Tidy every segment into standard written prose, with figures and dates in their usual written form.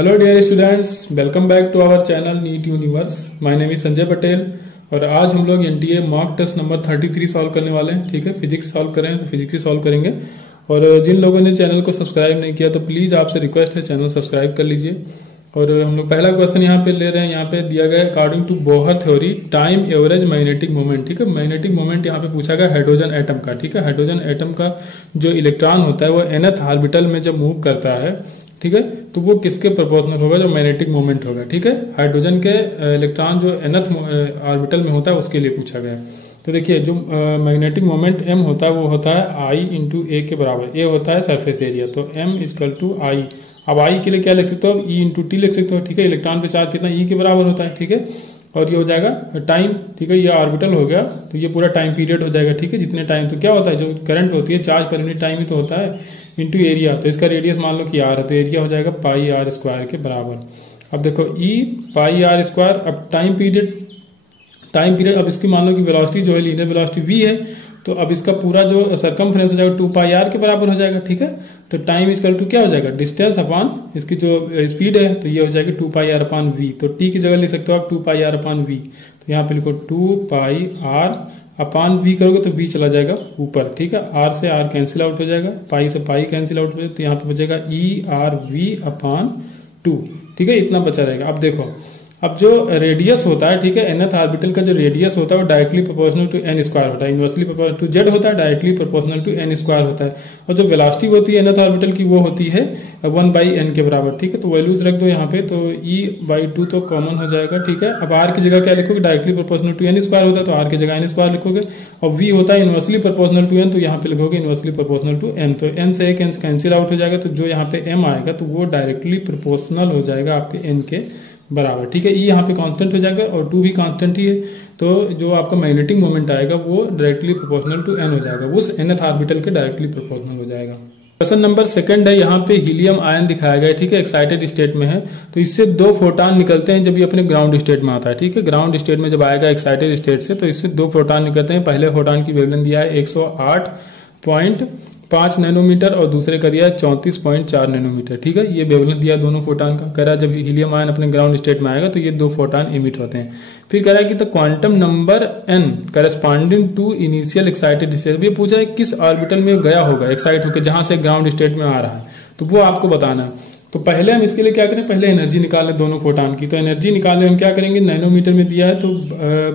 Hello dear students, welcome back to our channel NEET universe. My name is Sanjay Patel और आज हम लोग NTA mock test number 33 solve करने वाले हैं। ठीक है, फिजिक्स सॉल्व करें तो फिजिक्स ही सॉल्व करेंगे। और जिन लोगों ने चैनल को सब्सक्राइब नहीं किया तो प्लीज आपसे रिक्वेस्ट है चैनल सब्सक्राइब कर लीजिए। और हम लोग पहला क्वेश्चन यहाँ पे ले रहे हैं। यहाँ पे दिया गया है according to Bohr theory time average magnetic moment. ठीक है, मैग्नेटिक मोमेंट यहाँ पे पूछा गया हाइड्रोजन एटम का। ठीक है, हाइड्रोजन एटम का जो इलेक्ट्रॉन होता है वो nth ऑर्बिटल में जब मूव करता है, ठीक है, तो वो किसके प्रोपोर्शनल होगा? जो मैग्नेटिक मोमेंट होगा। ठीक है, हाइड्रोजन के इलेक्ट्रॉन जो nth ऑर्बिटल में होता है उसके लिए पूछा गया। तो देखिए जो मैग्नेटिक मोमेंट m होता है वो होता है I इंटू ए के बराबर। ए होता है सरफेस एरिया, तो m इक्वल टू आई। अब आई के लिए क्या लिख सकते हो? E इंटू टी लिख सकते हो। ठीक है, इलेक्ट्रॉन पे चार्ज कितना E के बराबर होता है। ठीक है, और ये हो जाएगा टाइम। ठीक है, ये ऑर्बिटल हो गया तो ये पूरा टाइम पीरियड हो जाएगा। ठीक है, जितने टाइम तो क्या होता है जो करंट होती है चार्ज पर यूनिट टाइम ही तो होता है इंटू एरिया। तो इसका रेडियस मान लो कि r है तो एरिया हो जाएगा पाई आर स्क्वायर के बराबर। अब देखो E पाई आर स्क्वायर। अब टाइम पीरियड अब इसकी मान लो कि वेलोसिटी जो है लीनियर वेलोसिटी v है, तो अब इसका पूरा जो सरकमफ्रेंस हो जाएगा 2 पाई आर के बराबर हो जाएगा। ठीक है, तो टाइम इक्वल टू क्या हो जाएगा? डिस्टेंस अपॉन इसकी जो स्पीड है, तो ये हो जाएगी 2 पाई आर अपॉन वी। तो टी की जगह लिख सकते हो आप 2 पाई आर अपॉन वी। तो यहाँ पे लिखो 2 पाई आर अपॉन वी करोगे तो वी चला जाएगा ऊपर। ठीक है, आर से आर कैंसिल आउट हो जाएगा, पाई से पाई कैंसिल आउट हो जाएगा, तो यहाँ पे बचेगा ई आर वी अपॉन 2। ठीक है, इतना बचा रहेगा। अब देखो अब जो रेडियस होता है, ठीक है, nth ऑर्बिटल का जो रेडियस होता है वो directly proportional to n square होता है। इनवर्सली प्रोपोर्शनल टू z होता है, directly proportional to n square होता है। और जो वेलोसिटी होती है nth ऑर्बिटल की वो होती है 1/n के बराबर। ठीक है, तो वैल्यूज रख दो यहाँ पे, तो e/2 तो कॉमन हो जाएगा। ठीक है, अब r की जगह क्या लिखोगे? Directly proportional to n square होता है तो r की जगह n स्क्वायर लिखोगे। और v होता है इनवर्सली प्रोपोर्शनल टू n, तो यहाँ पे लिखोगे इनवर्सली प्रोपोर्शनल टू n। तो n से एक n कैंसिल आउट हो जाएगा, तो जो यहाँ पे m आएगा तो वो डायरेक्टली प्रोपोर्शनल हो जाएगा आपके n के बराबर। ठीक है, ई यहाँ पे कांस्टेंट हो जाएगा और 2 भी कांस्टेंट ही है, तो जो आपका मैग्नेटिक मोमेंट आएगा वो डायरेक्टली प्रोपोर्शनल टू n हो जाएगा, उस nth ऑर्बिटल के डायरेक्टली प्रोपोर्शनल हो जाएगा। क्वेश्चन नंबर 2 है। यहाँ पे हीलियम आयन दिखाया गया है। ठीक है, एक्साइटेड स्टेट में है, तो इससे 2 फोटॉन निकलते हैं जब ये अपने ग्राउंड स्टेट में आता है। ठीक है, ग्राउंड स्टेट में जब आएगा एक्साइटेड स्टेट से तो इससे 2 फोटॉन निकलते हैं। पहले फोटॉन की वेवलेंथ दिया है 108.5 नैनोमीटर और दूसरे का दिया है 34.4 नैनोमीटर। ठीक है, ये वेवलेंथ दिया दोनों फोटॉन का। कह रहा है जब हीलियम आयन अपने ग्राउंड स्टेट में आएगा तो ये 2 फोटॉन इमिट होते हैं। फिर कह रहा है कि the quantum number n corresponding to initial excited state. ये पूछा है किस ऑर्बिटल में गया होगा एक्साइट होकर जहां से ग्राउंड स्टेट में आ रहा है, तो वो आपको बताना है। तो पहले हम इसके लिए क्या करें? पहले एनर्जी निकालें दोनों फोटॉन की। तो एनर्जी निकालने हम क्या करेंगे? नैनोमीटर में दिया है तो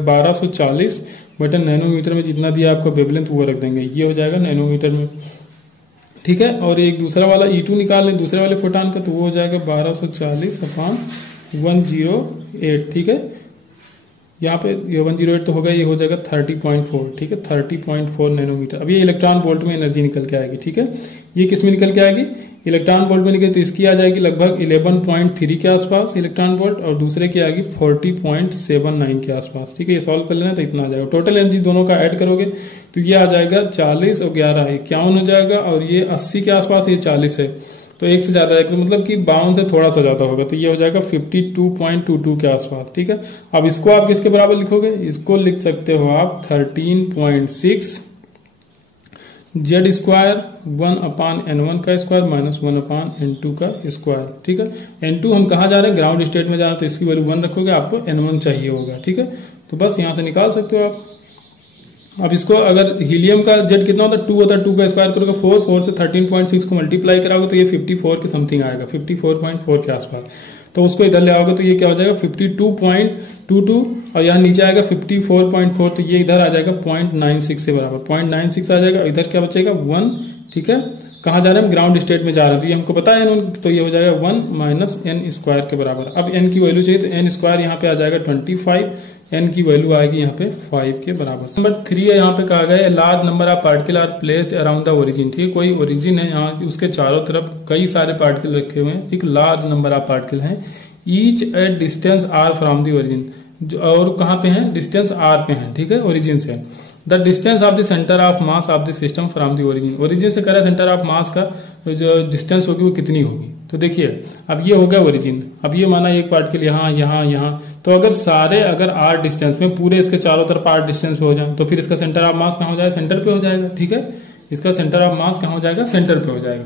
1240 बटन नैनोमीटर में जितना दिया आपको वेवलेंथ वो रख देंगे, ये हो जाएगा नैनोमीटर में। ठीक है, और एक दूसरा वाला E2 निकाल लें दूसरे वाले फोटॉन का, तो वो हो जाएगा 1240 अपॉन 108। ठीक है, यहाँ पे ये 108 तो होगा, ये हो जाएगा 30.4। ठीक है, 30.4 नैनोमीटर। अब ये इलेक्ट्रॉन वोल्ट में एनर्जी निकल के आएगी। ठीक है, ये किस में निकल के आएगी? इलेक्ट्रॉन वोल्ट में निकल, तो इसकी आ जाएगी लगभग 11.3 के आसपास इलेक्ट्रॉन वोल्ट, और दूसरे की आएगी 40.79 के आसपास। ठीक है, ये सॉल्व कर लेना तो इतना आ जाएगा। टोटल एनर्जी दोनों का ऐड करोगे तो ये आ जाएगा 40 और 11 51 हो जाएगा, और ये 80 के आसपास, ये 40 है तो एक से ज्यादा है, तो मतलब कि 52 से थोड़ा सा ज्यादा होगा, तो ये हो जाएगा 52.22 के आसपास। ठीक है, अब इसको आप किसके बराबर लिखोगे? इसको लिख सकते हो आप 13.6 जेड स्क्वायर 1/n1 का स्क्वायर माइनस 1/n2 का स्क्वायर। ठीक है, n2 हम कहाँ जा रहे हैं? ग्राउंड स्टेट में जा रहे हैं, तो इसकी वैल्यू 1 रखोगे, आपको n1 चाहिए होगा। ठीक है, तो बस यहाँ से निकाल सकते हो आप। अब इसको अगर हीलियम का जेड कितना होता है? 2 होता है, 2 का स्क्वायर करोगे 4 से 13.6 को मल्टीप्लाई कराओगे तो ये 54 के समथिंग आएगा, 54.4 के आसपास। तो उसको इधर ले आओगे तो ये क्या हो जाएगा? 52.22, और यहाँ नीचे आएगा 54.4, तो ये इधर आ जाएगा 0.96 से बराबर, 0.96 आ जाएगा। इधर क्या बचेगा? 1। ठीक है, कहाँ जा रहे हैं? ग्राउंड स्टेट में जा रहे हैं, तो ये हमको पता है n, तो ये हो जाएगा 1 माइनस n स्क्वायर के बराबर। अब n की वैल्यू चाहिए तो n स्क्वायर यहाँ पे आ जाएगा 25, n की वैल्यू आएगी यहाँ पे 5 के बराबर। नंबर 3 है, यहाँ पे कहा गया है large number of particle are placed around the origin. ठीक है, कोई ओरिजिन है यहाँ, उसके चारों तरफ कई सारे पार्टिकल रखे हुए हैं। ठीक, लार्ज नंबर ऑफ पार्टिकल हैं, each at distance R from the origin. और कहाँ पे है? डिस्टेंस आर पे है। ठीक है, ओरिजिन से। The distance of the centre of mass of the system from the origin. Origin से कह सेंटर ऑफ मास का जो डिस्टेंस होगी वो कितनी होगी? तो देखिए अब ये हो गया ओरिजिन। अब ये माना एक पार्टिकल यहाँ यहाँ यहाँ, तो अगर आर डिस्टेंस में पूरे इसके चारों तरफ आर डिस्टेंस पे हो जाए तो फिर इसका सेंटर ऑफ मास कहाँ हो जाएगा? सेंटर पे हो जाएगा। ठीक है, इसका सेंटर ऑफ मास कहाँ हो जाएगा? सेंटर पे हो जाएगा।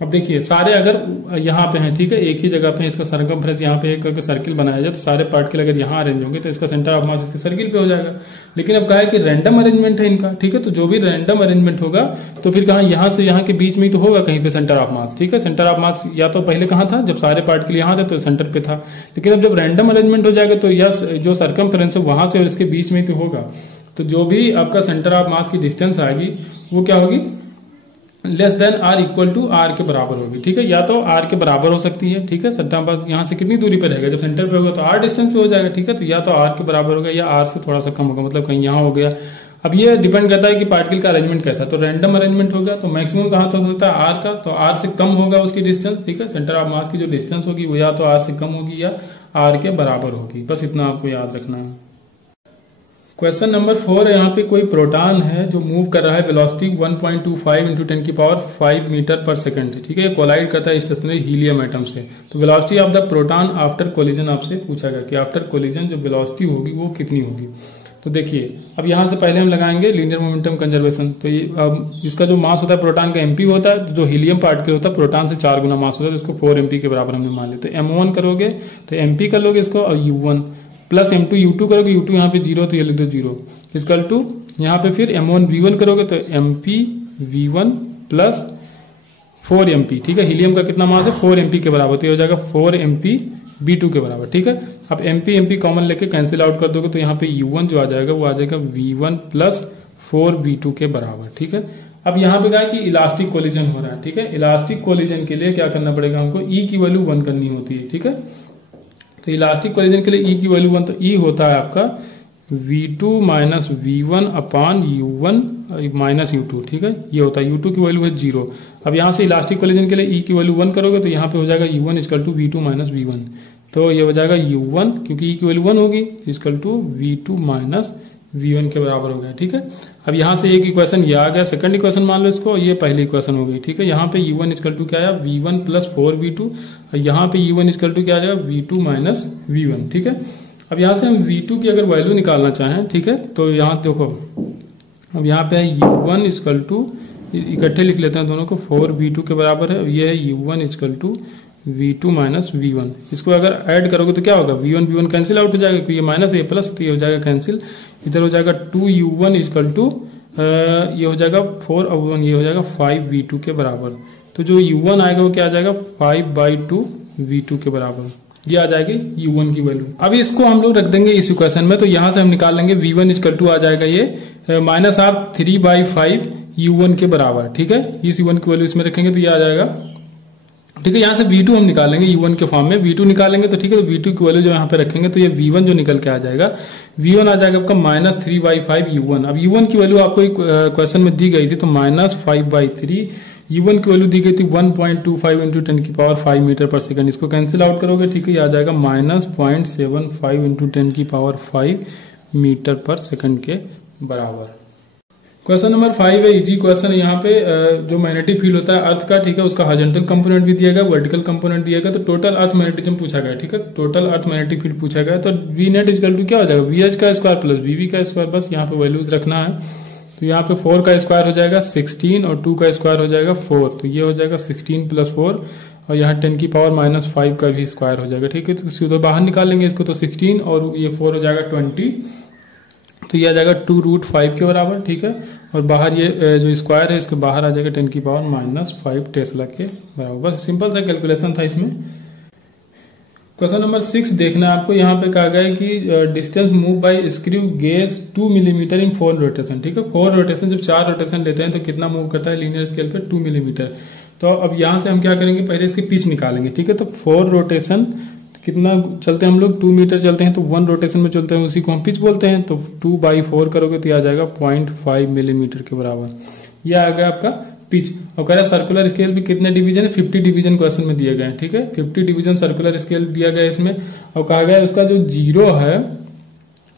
अब देखिए सारे अगर यहाँ पे हैं, ठीक है, एक ही जगह पे इसका सरकमफ्रेंस यहाँ पे एक करके सर्किल बनाया जाए तो सारे पार्टिकल अगर यहाँ अरेंज होंगे तो इसका सेंटर ऑफ मास इसके सर्किल पे हो जाएगा। लेकिन अब कहा है कि रैंडम अरेंजमेंट है इनका, ठीक है, तो जो भी रैंडम अरेंजमेंट होगा तो फिर कहा यहाँ से यहाँ के बीच में ही तो होगा कहीं पे सेंटर ऑफ मास, ठीक है। सेंटर ऑफ मास या तो पहले कहाँ था, जब सारे पार्टिकल यहाँ थे तो सेंटर पे था, लेकिन अब जब रैंडम अरेंजमेंट हो जाएगा तो यह जो सरकमफ्रेंस है वहां से और इसके बीच में ही तो होगा, तो जो भी आपका सेंटर ऑफ मास की डिस्टेंस आएगी वो क्या होगी, less than or equal to R के बराबर होगी, ठीक है, या तो आर के बराबर हो सकती है, ठीक है। सेंटर पास यहाँ से कितनी दूरी पर रहेगा, जब सेंटर पे होगा तो आर डिस्टेंस पे हो जाएगा, ठीक है, तो या तो आर के बराबर होगा या आर से थोड़ा सा कम होगा, मतलब कहीं यहाँ हो गया। अब ये डिपेंड करता है कि पार्टिकल का अरेंजमेंट कैसा है, तो रैंडम अरेंजमेंट होगा तो मैक्सिमम कहाँ तक होता है आर का, तो आर से कम होगा उसकी डिस्टेंस, ठीक है। सेंटर ऑफ मास की जो डिस्टेंस होगी वो या तो आर से कम होगी या आर के बराबर होगी, बस इतना आपको याद रखना है। क्वेश्चन नंबर 4 यहाँ पे कोई प्रोटॉन है जो मूव कर रहा है वेलोसिटी 1.25 × 10⁵ मीटर पर सेकंड से, ठीक है, कोलाइड करता है स्टेशनरी हीलियम एटम से। तो velocity of the proton after collision आपसे पूछा गया कि आफ्टर कोलिजन जो वेलोसिटी होगी वो कितनी होगी। तो देखिए अब यहाँ से पहले हम लगाएंगे लीनियर मोमेंटम कंजर्वेशन। तो ये अब इसका जो मास होता है प्रोटॉन का mp होता है, जो हीलियम पार्टिकल होता है प्रोटॉन से 4 गुना मास होता है, तो इसको 4 mp के बराबर हमने मान लिया। तो m1 करोगे तो mp कर लोगे इसको, और u1 प्लस m2 u2 करोगे, u2 यहाँ पे 0 तो ये लिख दो 0 इक्वल टू यहाँ पे फिर m1 v1 करोगे तो mp v1 प्लस 4 mp, ठीक है। हीलियम का कितना मास है 4 mp के बराबर, तो ये हो जाएगा 4 mp v2 के बराबर, ठीक है। अब mp कॉमन लेके कैंसिल आउट कर दोगे तो यहाँ पे u1 जो आ जाएगा वो आ जाएगा v1 प्लस 4 v2 के बराबर, ठीक है। अब यहाँ पे क्या है कि इलास्टिक कोलिजन हो रहा है, ठीक है। इलास्टिक कोलिजन के लिए क्या करना पड़ेगा हमको, E की वैल्यू 1 करनी होती है, ठीक है। तो इलास्टिक कोलिजन के लिए E की वैल्यू 1, तो E होता है आपका v2 minus v1 upon u1 minus u2, ठीक है, ये होता है। u2 की वैल्यू है 0। अब यहाँ से इलास्टिक कोलिजन के लिए E की वैल्यू 1 करोगे तो यहाँ पे हो जाएगा u1 equal to v2 minus v1, तो ये हो जाएगा u1 क्योंकि E की वैल्यू 1 होगी equal to v2 minus v1 के बराबर हो गया, ठीक है। अब यहाँ से एक इक्वेशन ये आ गया, सेकंड इक्वेशन मान लो इसको, ये पहली इक्वेशन हो गई, ठीक है। यहाँ पे u1 इक्वल टू क्या आया v1 प्लस 4v2, और यहाँ पे u1 इक्वल टू क्या आ जाएगा v2 माइनस v1, ठीक है। अब यहाँ से हम v2 की अगर वैल्यू निकालना चाहें, ठीक है, तो यहाँ देखो अब यहाँ पे u1 इक्वल टू, इकट्ठे लिख लेते हैं दोनों को, 4v2 के बराबर है, ये है u1 equal to v2 minus v1। इसको अगर ऐड करोगे तो क्या होगा, v1 कैंसिल आउट हो जाएगा क्योंकि ये माइनस है प्लस, तो ये हो जाएगा कैंसिल, इधर हो जाएगा 2u1 इक्वल टू ये हो जाएगा 4 और 1 ये हो जाएगा 5v2 के बराबर। तो जो u1 आएगा वो क्या आ जाएगा 5/2 v2 के बराबर, ये आ जाएगी u1 की वैल्यू। अब इसको हम लोग रख देंगे इस इक्वेशन में, तो यहाँ से हम निकाल लेंगे v1 इक्वल टू आ जाएगा ये माइनस आप 3/5 u1 के बराबर, ठीक है। इस u1 की वैल्यू इसमें रखेंगे तो ये आ जाएगा, ठीक है। यहाँ से v2 हम निकालेंगे u1 के फॉर्म में, v2 निकालेंगे तो ठीक है, तो v2 की वैल्यू जो यहाँ पे रखेंगे तो ये v1 जो निकल के आ जाएगा, v1 आ जाएगा आपका माइनस 3/5 u1। अब u1 की वैल्यू आपको क्वेश्चन में दी गई थी, तो माइनस 5/3 u1 की वैल्यू दी गई थी 1.25 × 10⁵ मीटर पर सेकंड, इसको कैंसिल आउट करोगे, ठीक है, ये आ जाएगा माइनस 0.75 × 10⁵ मीटर पर सेकंड के बराबर। क्वेश्चन नंबर 5 है, इजी क्वेश्चन। यहाँ पे जो मैग्नेटिक फील्ड होता है अर्थ का, ठीक है, उसका हॉरिजॉन्टल कंपोनेंट भी दिया गया, वर्टिकल कंपोनेंट दिया गया, तो टोटल अर्थ मैग्नेटिज्म पूछा गया, ठीक है, टोटल अर्थ मैग्नेटिक फील्ड पूछा गया। तो वी नेट इक्वल टू क्या हो जाएगा, वी एच का स्क्वायर प्लस वी वी का स्क्वायर, बस यहाँ पे वैल्यूज रखना है। तो यहाँ पे 4 का स्क्वायर हो जाएगा 16 और 2 का स्क्वायर हो जाएगा 4, तो ये हो जाएगा 16 प्लस 4 और यहाँ 10⁻⁻5 का भी स्क्वायर हो जाएगा, ठीक है। तो सीधे बाहर निकाल लेंगे इसको, तो 16 और ये 4 हो जाएगा 20, तो ये आ जाएगा 2√5 के बराबर, ठीक है। और बाहर ये जो स्क्वायर है इसके बाहर आ जाएगा 10⁻⁻5 टेस्ला के बराबर। बस सिंपल सा कैलकुलेशन था इसमें। क्वेश्चन नंबर 6 देखना है आपको। यहाँ पे कहा गया है कि distance move by screw gauge 2 millimetre in 4 rotation, ठीक है। 4 रोटेशन, जब 4 रोटेशन लेते हैं तो कितना मूव करता है लीनियर स्केल पे 2 मिलीमीटर। तो अब यहाँ से हम क्या करेंगे, पहले इसकी पिच निकालेंगे, ठीक है। तो 4 रोटेशन कितना चलते हैं हम लोग, 2 मीटर चलते हैं, तो 1 रोटेशन में चलते हैं, उसी को हम पिच बोलते हैं। तो 2/4 करोगे तो आ जाएगा 0.5 मिलीमीटर के बराबर, यह आ गया आपका पिच। और कह रहा है सर्कुलर स्केल भी कितने डिवीजन है, 50 डिवीजन क्वेश्चन में दिए गए हैं, ठीक है। 50 डिवीजन सर्कुलर स्केल दिया गया इसमें। और कहा गया उसका जो 0 है,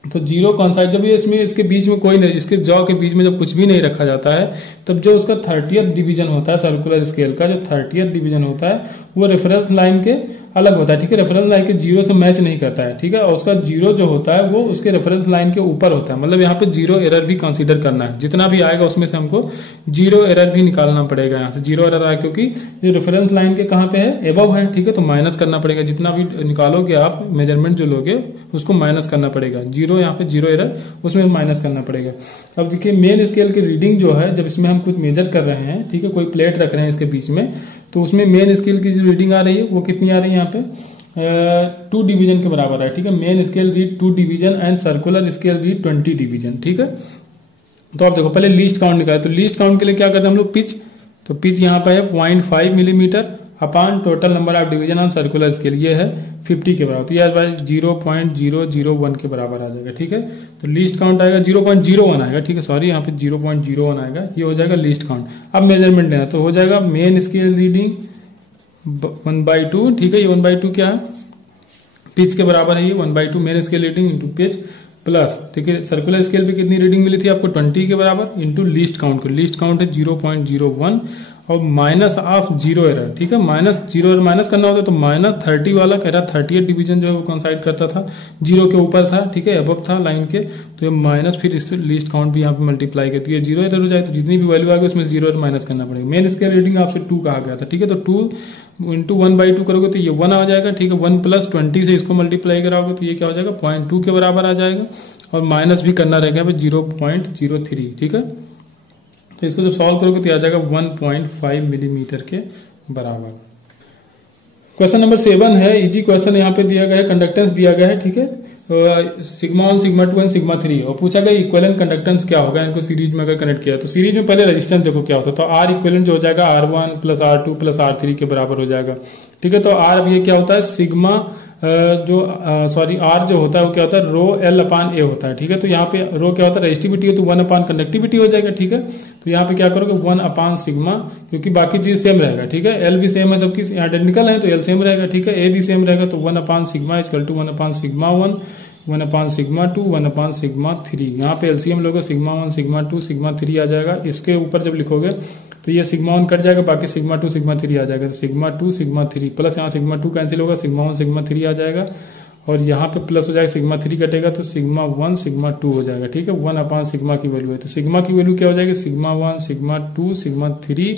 तो 0 कौन सा है, जब ये इसमें इसके बीच में कोई नहीं, इसके जॉ के बीच में जब कुछ भी नहीं रखा जाता है, तब जो उसका 30th डिवीजन होता है सर्कुलर स्केल का, जो 30th डिवीजन होता है वो रेफरेंस लाइन के अलग होता है, ठीक है, रेफरेंस लाइन के जीरो से मैच नहीं करता है, ठीक है, और उसका जीरो जो होता है वो उसके रेफरेंस लाइन के ऊपर होता है, मतलब यहाँ पे जीरो एरर भी कंसीडर करना है, जितना भी आएगा उसमें से हमको जीरो एरर भी निकालना पड़ेगा, यहाँ से जीरो एरर आए क्योंकि जो रेफरेंस लाइन के कहाँ पे है, एबव है, ठीक है, तो माइनस करना पड़ेगा, जितना भी निकालोगे आप मेजरमेंट जो लोगे उसको माइनस करना पड़ेगा, जीरो यहाँ पे जीरो एरर उसमें माइनस करना पड़ेगा। अब देखिए मेन स्केल की रीडिंग जो है, जब इसमें हम कुछ मेजर कर रहे हैं, ठीक है, कोई प्लेट रख रहे हैं इसके बीच में, तो उसमें मेन स्केल की जो रीडिंग आ रही है वो कितनी आ रही है यहाँ पे 2 डिवीजन के बराबर है, ठीक है, main scale read 2 division and circular scale read 20 division, ठीक है। तो आप देखो पहले लीस्ट काउंट निकाले, तो लीस्ट काउंट के लिए क्या करते हैं हम लोग, पिच, तो पिच यहाँ पे है 0.5 millimetre upon total number of division on circular scale, ये है 50 के बराबर, तो यह 0.001 के बराबर आ जाएगा, ठीक है। तो लीस्ट काउंट आएगा 0.01 आएगा, ठीक है, सॉरी यहाँ पे 0.01 आएगा, ये हो जाएगा लीस्ट काउंट। अब मेजरमेंट लेना, तो हो जाएगा मेन स्केल रीडिंग 1/2, ठीक है, ये 1/2 क्या है, पिच के बराबर है, ये 1/2 main scale reading into pitch plus, ठीक है, सर्कुलर स्केल पे कितनी रीडिंग मिली थी आपको 20 के बराबर इंटू लीस्ट काउंट को, लीस्ट काउंट है 0.01 और माइनस ऑफ जीरो एरर, ठीक है, माइनस जीरो एरर माइनस करना होता है, तो -30 वाला कह रहा 38 डिवीजन जो है वो कॉन्साइड करता था, जीरो के ऊपर था, ठीक है, अबव था लाइन के, तो ये माइनस फिर इस लीस्ट काउंट भी यहाँ पे मल्टीप्लाई करती है, जीरो एरर हो जाए तो जितनी भी वैल्यू आएगी उसमें जीरो एरर माइनस करना पड़ेगा। मेन स्केल रीडिंग आपसे 2 कहा गया था, ठीक है, तो 2 इंटू 1/2 करोगे तो ये 1 आ जाएगा, ठीक है, 1 + 20 से इसको मल्टीप्लाई कराओगे तो ये क्या हो जाएगा 0.2 के बराबर आ जाएगा, और माइनस भी करना रहेगा 0.03, ठीक है। तो इसको जब सॉल्व करोगे तो आ जाएगा 1.5 मिलीमीटर के बराबर। क्वेश्चन नंबर 7 है, इजी क्वेश्चन यहाँ पे दिया गया है, कंडक्टेंस दिया गया है, ठीक है, सिग्मा 1 सिग्मा 2 एंड सिग्मा 3, और पूछा गया इक्विवेलेंट कंडक्टेंस क्या होगा इनको सीरीज में अगर कनेक्ट किया, तो सीरीज में पहले रेजिस्टेंस देखो क्या होता है, तो R इक्विवेलेंट जो हो जाएगा R1 + R2 + R3 के बराबर हो जाएगा, ठीक है। तो R अब ये क्या होता है, सिग्मा R जो होता है वो क्या होता है, रो L/A होता है, ठीक है। तो यहाँ पे रो क्या होता है, रेजिस्टिविटी है, तो 1 कंडक्टिविटी हो जाएगा, ठीक है। तो यहाँ पे क्या करोगे 1 सिग्मा, क्योंकि बाकी चीज सेम रहेगा, ठीक है, L भी सेम है, सबकी आइडेंटिकल है तो L सेम रहेगा, ठीक है, A भी सेम रहेगा, तो 1 sigma equal to 1 sigma 1, 1 sigma 2, 1 sigma 3, यहाँ पे एलसीएम लोगे सिग्मा 1 सिग्मा 2 सिग्मा 3 आ जाएगा, इसके ऊपर जब लिखोगे तो ये सिग्मा 1 कट जाएगा, बाकी सिग्मा 2 सिग्मा 3 आ जाएगा, तो सिग्मा 2 सिग्मा 3 प्लस यहाँ सिग्मा 2 कैंसिल होगा, सिग्मा 1 सिग्मा 3 आ जाएगा, और यहाँ पे प्लस हो जाएगा, सिग्मा 3 कटेगा तो सिग्मा 1 सिग्मा 2 हो जाएगा, ठीक है। 1 सिग्मा की वैल्यू है, तो सिग्मा की वैल्यू क्या हो जाएगी, सिग्मा 1 सिग्मा 2 सिग्मा 3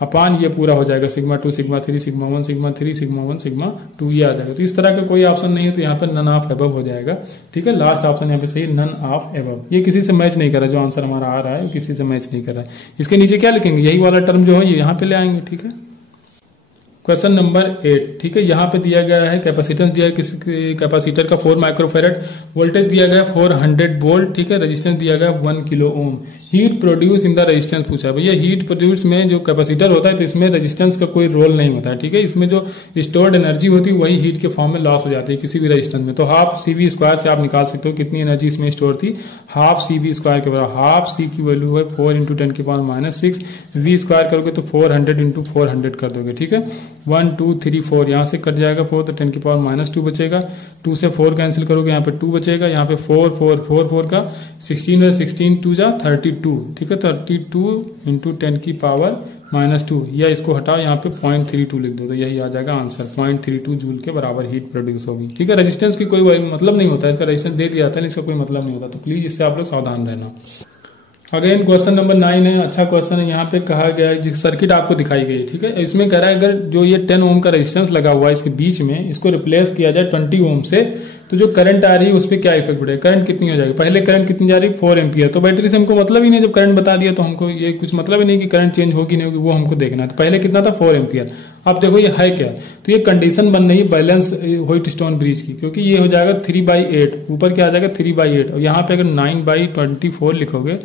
अपान ये पूरा हो जाएगा sigma 2 sigma 3 sigma 1 sigma 3 sigma 1 sigma 2, ये आ जाएगा। तो इस तरह का कोई ऑप्शन नहीं है, तो यहाँ पे नन ऑफ एबव हो जाएगा, ठीक है, लास्ट ऑप्शन यहाँ पे सही, नन ऑफ एबव। ये किसी से मैच नहीं कर रहा, जो आंसर हमारा आ रहा है किसी से मैच नहीं कर रहा है। इसके नीचे क्या लिखेंगे, यही वाला टर्म जो है ये यहाँ पे ले आएंगे, ठीक है। क्वेश्चन नंबर 8, ठीक है, यहाँ पे दिया गया है कैपेसिटेंस दिया है, किसी कैपेसिटर का 4 माइक्रोफेरेड, वोल्टेज दिया गया 400 वोल्ट, ठीक है, रेजिस्टेंस दिया गया 1 kilo ohm, heat produce in the resistance पूछा है। भैया हीट प्रोड्यूस में जो कैपेसिटर होता है तो इसमें रेजिस्टेंस का कोई रोल नहीं होता है, ठीक है, इसमें जो स्टोर्ड एनर्जी होती है वही हीट के फॉर्म में लॉस हो जाती है किसी भी रेजिस्टेंस में। तो हाफ CV² से आप निकाल सकते हो कितनी एनर्जी इसमें स्टोर थी, हाफ CV² के बराबर, हाफ C की वैल्यू है 4 × 10⁻⁻⁶, V² करोगे तो 400 × 400 कर दोगे, ठीक है, 1 2 3 4 यहाँ से कट जाएगा 4, तो 10⁻⁻² बचेगा, 2 से 4 कैंसिल करोगे, यहाँ पे 2 बचेगा, यहाँ पे 4 4 4 4 का 16 और 16 2 जा 32, ठीक है, 32 × 10⁻⁻², या इसको हटाओ यहाँ पे 0.32 लिख दो, तो यही आ जाएगा आंसर, 0.32 जूल के बराबर हीट प्रोड्यूस होगी, ठीक है। रेजिस्टेंस की कोई मतलब नहीं होता है, इसका रेजिस्टेंस दे दिया जाता है, इसका कोई मतलब नहीं होता, तो प्लीज इससे आप लोग सावधान रहना। अगेन क्वेश्चन नंबर 9 है, अच्छा क्वेश्चन है। यहाँ पे कहा गया है सर्किट आपको दिखाई गई, ठीक है, इसमें कह रहा है अगर जो ये 10 ओम का रेजिस्टेंस लगा हुआ है इसके बीच में, इसको रिप्लेस किया जाए 20 ओम से, तो जो करंट आ रही है उस पर क्या इफेक्ट पड़ेगा, करंट कितनी हो जाएगी। पहले करंट कितनी जा रही है 4 एम्पियर, तो बैटरी से हमको मतलब ही नहीं, जब करंट बता दिया तो हमको ये कुछ मतलब ही नहीं कि करंट चेंज होगी नहीं होगी, वो हमको देखना है। तो पहले कितना था 4 एम्पियर, अब देखो ये है क्या, तो ये कंडीशन बन रही है बैलेंस व्हाइटस्टोन ब्रिज की, क्योंकि ये हो जाएगा 3/8, ऊपर क्या आ जाएगा 3/8, और यहाँ पे अगर 9/24 लिखोगे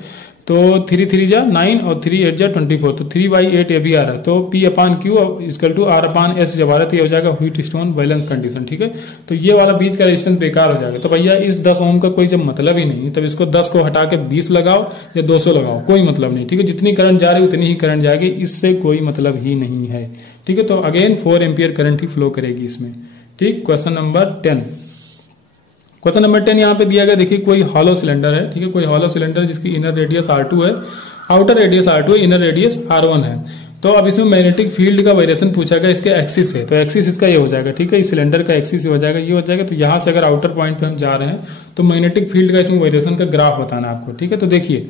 तो 3 3 जा 9 और 3 8 जा 24, तो 3/8 ये भी आ रहा है, तो P/Q = R/S जब आ रहा है तो ये हो जाएगा व्हाइटस्टोन बैलेंस कंडीशन, ठीक है। तो ये वाला बीच का रेजिस्टेंस बेकार हो जाएगा। तो भैया इस 10 ओम का कोई जब मतलब ही नहीं, तब इसको 10 को हटा के 20 लगाओ या 200 लगाओ, कोई मतलब नहीं, ठीक है, जितनी करंट जा रही है उतनी ही करंट जाएगी, इससे कोई मतलब ही नहीं है, ठीक है। तो अगेन 4 एम्पियर करंट ही फ्लो करेगी इसमें, ठीक। क्वेश्चन नंबर 10, क्वेश्चन नंबर 10 यहाँ पे दिया गया, देखिए कोई हॉलो सिलेंडर है, ठीक है, कोई हॉलो सिलेंडर जिसकी इनर रेडियस R2 है, आउटर रेडियस R2 है, इनर रेडियस R1 है। तो अब इसमें मैग्नेटिक फील्ड का वेरिएशन पूछा गया इसके एक्सिस है, तो एक्सिस इसका ये हो जाएगा, ठीक है, इस सिलेंडर का एक्सिस हो जाएगा, ये हो जाएगा। तो यहाँ से अगर आउटर पॉइंट पे हम जा रहे हैं तो मैग्नेटिक फील्ड का इसमें वेरिएशन का ग्राफ बताना आपको, ठीक है। तो देखिए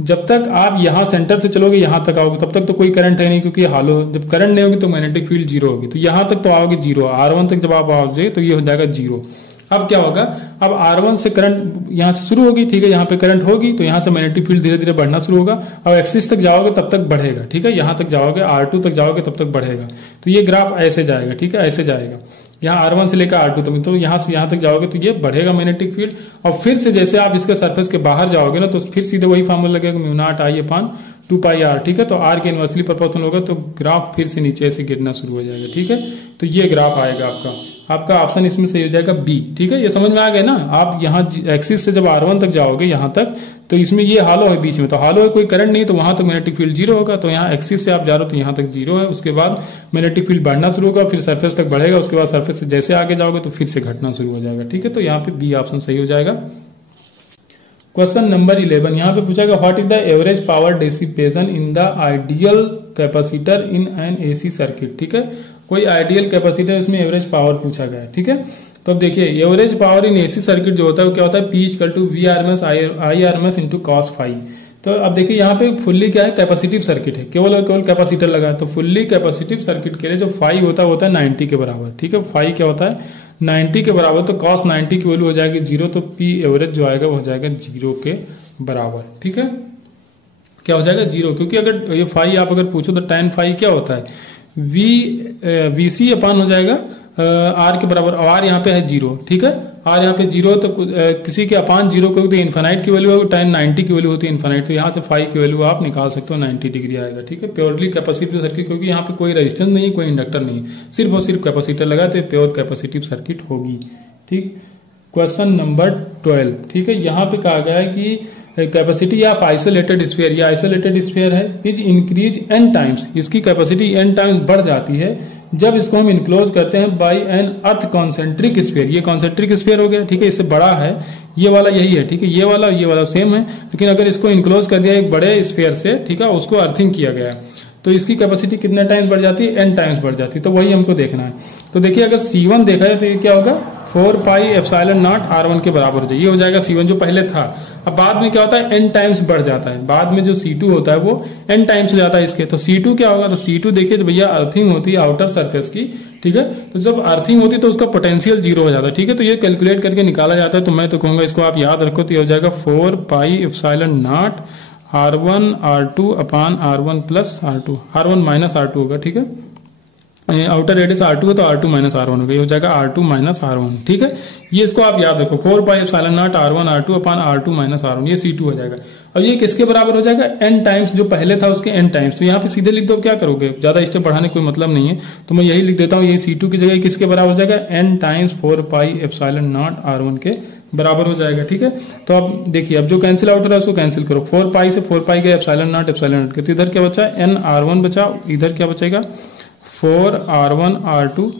जब तक आप यहाँ सेंटर से चलोगे यहाँ तक आओगे तब तक तो कोई करंट है नहीं, क्योंकि हालो, जब करंट नहीं होगी तो मैग्नेटिक फील्ड जीरो होगी, तो यहाँ तक तो आओगे जीरो, R1 तक जब आप आओगे तो ये हो जाएगा जीरो। अब क्या होगा, अब R1 से करंट यहाँ से शुरू होगी, ठीक है, यहाँ पे करंट होगी तो यहाँ से मैग्नेटिक फील्ड धीरे धीरे बढ़ना शुरू होगा। अब एक्सिस तक जाओगे तब तक बढ़ेगा, ठीक है, यहाँ तक जाओगे R2 तक जाओगे तब तक बढ़ेगा। तो ये ग्राफ ऐसे जाएगा, ठीक है, ऐसे जाएगा, यहाँ R1 से लेकर R2 तक, तो यहाँ से यहाँ तक जाओगे तो ये बढ़ेगा मैग्नेटिक फील्ड। और फिर से जैसे आप इसके सरफेस के बाहर जाओगे ना तो फिर सीधे वही फार्मूला लगेगा, mu naught I upon 2πr, ठीक है। तो R के इनवर्सली प्रोपोर्शनल होगा तो ग्राफ फिर से नीचे ऐसे गिरना शुरू हो जाएगा, ठीक है। तो ये ग्राफ आएगा आपका ऑप्शन इसमें सही हो जाएगा बी, ठीक है। ये समझ में आ गया ना। आप यहाँ एक्सिस से जब R1 तक जाओगे यहाँ तक तो इसमें ये हालो है बीच में, तो हालो है, कोई करंट नहीं, तो वहां तक मैग्नेटिक फील्ड जीरो होगा। तो यहाँ एक्सिस से आप जा रहे हो तो यहाँ तक जीरो है, उसके बाद मैग्नेटिक फील्ड बढ़ना शुरू होगा, फिर सरफेस तक बढ़ेगा, उसके बाद सरफेस से जैसे आगे जाओगे तो फिर से घटना शुरू हो जाएगा, ठीक है। तो यहाँ पे बी ऑप्शन सही हो जाएगा। क्वेश्चन नंबर 11 यहाँ पे पूछा गया what is the average power dissipation in the ideal capacitor in an AC circuit, ठीक है। कोई आइडियल कैपेसिटर इसमें एवरेज पावर पूछा गया है, ठीक है। तो अब देखिए average power in AC circuit जो होता है वो क्या होता है, P equal to V RMS I RMS into cos phi. तो अब देखिए यहाँ पे फुल्ली क्या है, कैपेसिटिव सर्किट है, केवल और केवल कैपेसिटर लगा है। तो फुल्ली कैपेसिटिव सर्किट के लिए जो फाई होता है 90 के बराबर, ठीक है। फाई क्या होता है 90 के बराबर, तो कॉस 90 की वैल्यू हो जाएगी जीरो, तो P एवरेज जो आएगा वो हो जाएगा जीरो के बराबर, ठीक है। क्या हो जाएगा जीरो, क्योंकि अगर ये फाई आप अगर पूछो तो tan फाई क्या होता है, VC अपान हो जाएगा R के बराबर, और R यहाँ पे है जीरो, ठीक है। R यहाँ पे जीरो, तो किसी के अपान जीरो को तो इन्फानाइट की वैल्यू होगी, tan 90 की वैल्यू होती है इन्फानाइट, तो यहाँ से फाई की वैल्यू आप निकाल सकते हो 90 डिग्री आएगा, ठीक है। प्योरली कैपेसिटिव सर्किट, क्योंकि यहाँ पे कोई रेजिस्टेंस नहीं, कोई इंडक्टर नहीं, सिर्फ और सिर्फ कैपेसिटर लगा, तो प्योर कैपेसिटिव सर्किट होगी, ठीक। क्वेश्चन नंबर 12, ठीक है। यहाँ पे कहा गया है कि कैपेसिटी ऑफ आइसोलेटेड स्फीयर, ये आइसोलेटेड स्फीयर है, इज इंक्रीज n टाइम्स, इसकी कैपेसिटी n टाइम्स बढ़ जाती है जब इसको हम इनक्लोज करते हैं बाय एन अर्थ कॉन्सेंट्रिक स्फीयर। ये कॉन्सेंट्रिक स्फीयर हो गया, ठीक है, इससे बड़ा है, ये वाला यही है, ठीक है, ये वाला सेम है, लेकिन अगर इसको इनक्लोज कर दिया एक बड़े स्फीयर से, ठीक है, उसको अर्थिंग किया गया है, तो इसकी कैपेसिटी कितने टाइम्स बढ़ जाती है, n टाइम्स बढ़ जाती है। तो वही हमको देखना है। तो देखिए अगर C1 देखा जाए तो ये क्या होगा 4πε0 R1 के बराबर हो जाए, ये हो जाएगा C1 जो पहले था। अब बाद में क्या होता है n टाइम्स बढ़ जाता है, बाद में जो C2 होता है वो n टाइम्स हो जाता है इसके। तो C2 क्या होगा, तो C2 देखिए तो भैया अर्थिंग होती है आउटर सरफेस की, ठीक है। तो जब अर्थिंग होती है तो उसका पोटेंशियल जीरो हो जाता है, ठीक है। तो ये कैलकुलेट करके निकाला जाता है, तो मैं तो कहूंगा इसको आप याद रखो, तो ये हो जाएगा 4πε0 R1 R2 upon R1 plus R2, R1 minus R2 होगा, ठीक है। आउटर रेडियस R2 है तो R2 माइनस R1 होगा, ये हो जाएगा R2 माइनस R1, ठीक है। ये इसको आप याद रखो 4πε0 R1 R2 अपान R2 माइनस R1, ये C2 हो जाएगा। अब ये किसके बराबर हो जाएगा, n टाइम्स, जो पहले था उसके n टाइम्स। तो यहाँ पे सीधे लिख दो, क्या करोगे, ज्यादा स्टेप बढ़ाने कोई मतलब नहीं है, तो मैं यही लिख देता हूँ, ये C2 की जगह किसके बराबर हो जाएगा, n टाइम्स 4πε0 R1 के बराबर हो जाएगा, ठीक है। तो अब देखिए अब जो कैंसिल आउट हो रहा है उसको कैंसिल करो, 4π से 4π गए ε0 के, तो इधर क्या बचा n R1 बचा, इधर क्या बचेगा 4R1 R2,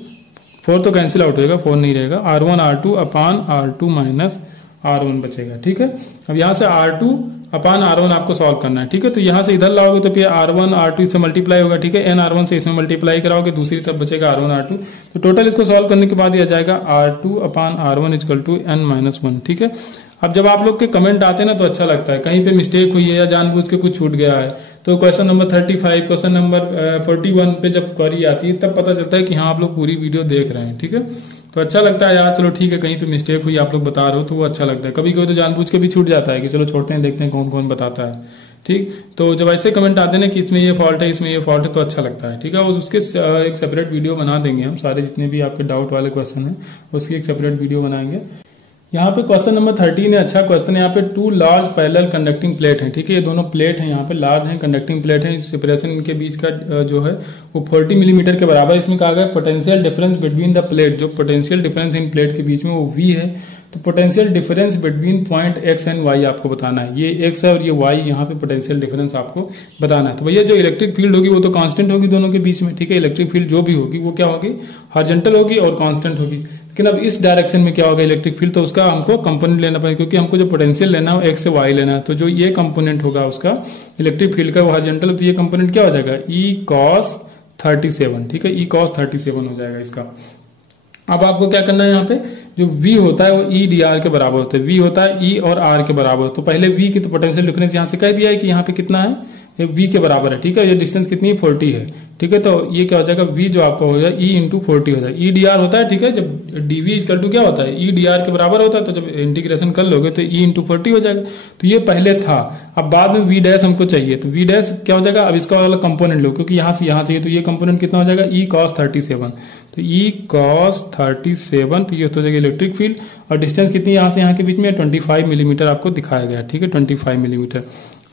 4 तो कैंसिल आउट होएगा, 4 नहीं रहेगा, R1 R2 अपान R2 माइनस R1 बचेगा, ठीक है। अब यहाँ से R2 अपान R1 आपको सॉल्व करना है, ठीक है। तो यहाँ से इधर लाओगे तो फिर R1 R2 इससे मल्टीप्लाई होगा, ठीक है, n R1 से इसमें मल्टीप्लाई कराओगे, दूसरी तरफ बचेगा R1 R2। तो टोटल इसको सॉल्व करने के बाद यह जाएगा R2 upon R1 equal to n minus 1, ठीक है। अब जब आप लोग के कमेंट आते हैं ना तो अच्छा लगता है, कहीं पे मिस्टेक हुई है या जानबूझ के कुछ छूट गया है, तो क्वेश्चन नंबर 35, क्वेश्चन नंबर 41 पे जब क्वेरी आती है तब पता चलता है कि हाँ आप लोग पूरी वीडियो देख रहे हैं, ठीक है। तो अच्छा लगता है यार, चलो ठीक है, कहीं पे मिस्टेक हुई आप लोग बता रहे हो तो वो अच्छा लगता है। कभी कभी तो जानबूझ के भी छूट जाता है कि चलो छोड़ते हैं, देखते हैं कौन कौन बताता है, ठीक। तो जब ऐसे कमेंट आते हैं ना कि इसमें ये फॉल्ट है, इसमें ये फॉल्ट है, तो अच्छा लगता है, ठीक है। उसके एक सेपरेट वीडियो बना देंगे हम, सारे जितने भी आपके डाउट वाले क्वेश्चन है उसकी एक सेपरेट वीडियो बनाएंगे। यहाँ पे क्वेश्चन नंबर 13 है, अच्छा क्वेश्चन है। यहाँ पे 2 लार्ज पैरेलल कंडक्टिंग प्लेट है, ठीक है, ये दोनों प्लेट है यहाँ पे लार्ज है, कंडक्टिंग प्लेट है, सेपरेशन इनके बीच का जो है वो 40 मिलीमीटर के बराबर। इसमें कहा गया potential difference between the plate, जो पोटेंशियल डिफरेंस इन प्लेट के बीच में वो V है। तो potential difference between point X and Y आपको बताना है। ये एक्स है और ये वाई, यहाँ पे पोटेंशियल डिफरेंस आपको बताना है। तो भैया जो इलेक्ट्रिक फील्ड होगी वो तो कांस्टेंट होगी दोनों के बीच में, ठीक है। इलेक्ट्रिक फील्ड जो भी होगी वो क्या होगी, हॉरिजॉन्टल होगी और कांस्टेंट होगी। लेकिन अब इस डायरेक्शन में क्या होगा इलेक्ट्रिक फील्ड, तो उसका हमको कंपोनेंट लेना पड़ेगा, क्योंकि हमको जो पोटेंशियल लेना है एक्स से वाई लेना है। तो जो ये कंपोनेंट होगा उसका इलेक्ट्रिक फील्ड का वो हॉरिजॉन्टल, तो ये कंपोनेंट क्या हो जाएगा, ई कॉस 37, ठीक है। ई कॉस 37 हो जाएगा इसका। अब आपको क्या करना है, यहाँ पे जो v होता है वो ई डी आर के बराबर होता है। v होता है e और r के बराबर। तो पहले v की तो पोटेंशियल डिफरेंस यहाँ से कह दिया है कि यहाँ पे कितना है, ये v के बराबर है, ठीक है। ये डिस्टेंस कितनी है, 40 है, ठीक है। तो ये क्या हो जाएगा, v जो आपका हो जाएगा e इंटू 40 हो जाएगा। ई डी आर होता है, ठीक है। जब dv इक्वल टू क्या होता है, ई डी आर के बराबर होता है, तो जब इंटीग्रेशन कर लोगे तो e इंटू 40 हो जाएगा। तो ये पहले था, अब बाद में v डैश हमको चाहिए, तो v डैश क्या हो जाएगा, अब इसका वाला कंपोनेंट लो, क्योंकि यहाँ से यहाँ चाहिए, तो ये कंपोनेंट कितना हो जाएगा, e cos 37। तो e cos 37, तो ये हो जाएगा इलेक्ट्रिक फील्ड, और डिस्टेंस कितनी यहाँ से यहाँ के बीच में 25 मिलीमीटर आपको दिखाया गया, ठीक है, 25 मिलीमीटर।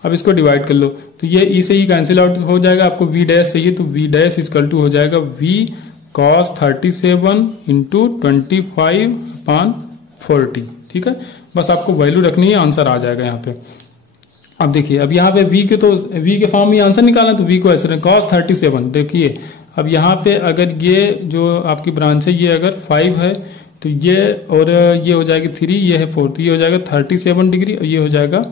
अब इसको डिवाइड कर लो, तो ये ई से ई कैंसिल आउट हो जाएगा, आपको v डैश चाहिए, तो v डैश इक्वल टू हो जाएगा v cos 37 इंटू 25/40, ठीक है। बस आपको वैल्यू रखनी है, आंसर आ जाएगा यहाँ पे। अब देखिए, अब यहाँ पे v के, तो v के फॉर्म में आंसर निकालना, तो v को ऐसे cos 37, देखिए अब यहाँ पे अगर ये जो आपकी ब्रांच है ये अगर 5 है, तो ये और ये हो जाएगी 3, ये है 4, तो ये हो जाएगा 37 डिग्री और ये हो जाएगा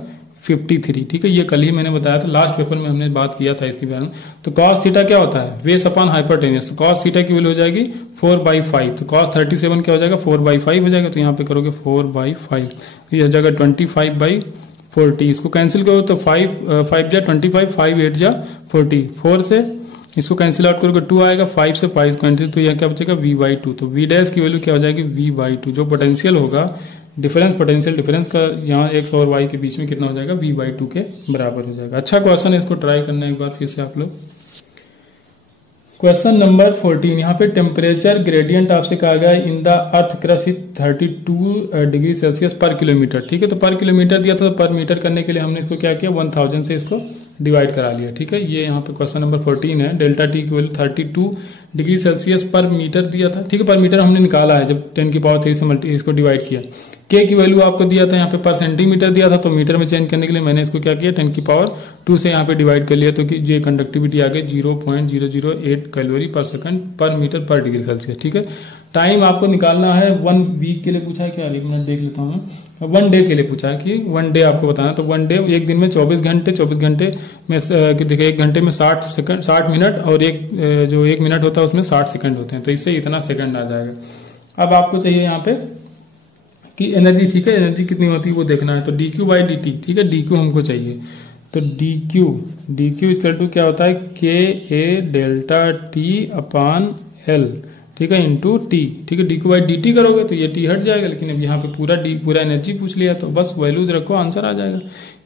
53, ठीक है। ये कल ही मैंने बताया था, लास्ट पेपर में हमने बात किया था इसके बारे में। तो cos थीटा क्या होता है, बेस अपॉन हाइपोटेन्यूज, तो cos थीटा की वैल्यू हो जाएगी 4/5, तो cos 37 क्या हो जाएगा, 4/5 हो जाएगा। तो यहाँ पे करोगे 4/5, ये हो जाएगा 25/40, इसको कैंसिल करो तो 5 जा 25, 5 8 जा 40, 4 से इसको कैंसिल आउट करोगे 2 आएगा, 5 से 5 कैंसिल, तो यह क्या बचेगा v/2। तो v डैश की वैल्यू क्या हो जाएगी, v/2। जो पोटेंशियल होगा डिफरेंस, पोटेंशियल डिफरेंस का यहाँ x और y के बीच में कितना हो जाएगा, v/2 के बराबर हो जाएगा। अच्छा क्वेश्चन है, इसको ट्राई करना एक बार फिर से आप लोग। क्वेश्चन नंबर 14, यहाँ पे टेम्परेचर ग्रेडियंट आपसे कहा गया in the earth crust is 32 degree Celsius पर किलोमीटर, ठीक है। तो पर किलोमीटर दिया था, तो पर मीटर करने के लिए हमने इसको क्या किया, 1000 से इसको डिवाइड करा लिया, ठीक है। ये यहाँ पे क्वेश्चन नंबर 14 है। डेल्टा टी की वैल्यू 32 डिग्री सेल्सियस पर मीटर दिया था, ठीक है। पर मीटर हमने निकाला है जब 10 की पावर 3 से इसको डिवाइड किया। के की वैल्यू आपको दिया था यहाँ पे पर सेंटीमीटर दिया था, तो मीटर में चेंज करने के लिए मैंने इसको क्या किया, 10 की पावर 2 से यहाँ पे डिवाइड कर लिया, तो कि ये कंडक्टिविटी आ गई 0.008 कैलोरी पर सेकंड पर मीटर पर डिग्री सेल्सियस, ठीक है। टाइम आपको निकालना है 1 वीक के लिए पूछा है क्या, एक मिनट देख लेता हूँ। 1 डे के लिए पूछा है कि 1 डे आपको बताना, तो 1 डे एक दिन में 24 घंटे, 24 घंटे में देखिए 1 घंटे में 60 मिनट, और जो 1 मिनट होता है उसमें 60 सेकंड होते हैं, तो इससे इतना सेकंड आ जाएगा। अब आपको चाहिए यहाँ पे कि एनर्जी, ठीक है, एनर्जी कितनी होती है वो देखना है, तो dq/dt, ठीक है, dq हमको चाहिए। तो dq इक्वल टू क्या होता है, ka delta t upon l, ठीक है, इंटू टी, ठीक है। dq/dt करोगे तो ये t हट जाएगा, लेकिन अब यहाँ पे पूरा एनर्जी पूछ लिया, तो बस वैल्यूज रखो, आंसर आ जाएगा।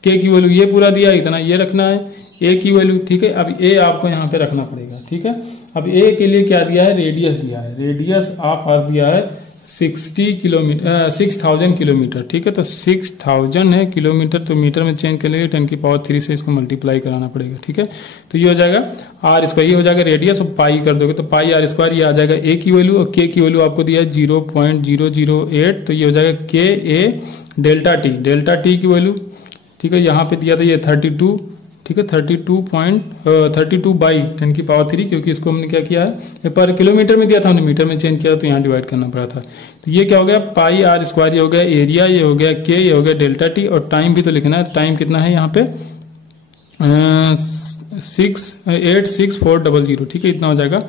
k की वैल्यू ये पूरा दिया, इतना ये रखना है, a की वैल्यू, ठीक है। अब a आपको यहाँ पे रखना पड़ेगा, ठीक है। अब a के लिए क्या दिया है, रेडियस दिया है, रेडियस ऑफ अर्थ दिया है 6000 किलोमीटर, ठीक है। तो 6000 है किलोमीटर, तो मीटर में चेंज कर लेंगे, 10 की पावर 3 से इसको मल्टीप्लाई कराना पड़ेगा, ठीक है। तो ये हो जाएगा आर स्क्वायर, ये हो जाएगा रेडियस, और पाई कर दोगे तो पाई आर स्क्वायर, ये आ जाएगा ए की वैल्यू, और के की वैल्यू आपको दिया है 0.008, तो ये हो जाएगा के ए डेल्टा टी की वैल्यू, ठीक है। यहाँ पे दिया था ये 32, ठीक है, 32/10 की पावर 3, क्योंकि इसको हमने क्या किया है, ये पर किलोमीटर में दिया था, हमने मीटर में चेंज किया, तो यहाँ डिवाइड करना पड़ा था। तो ये क्या हो गया, पाई आर स्क्वायर, ये हो गया एरिया, ये हो गया के, ये हो गया डेल्टा टी, और टाइम भी तो लिखना है। टाइम कितना है यहाँ पे 86400, ठीक है, इतना हो जाएगा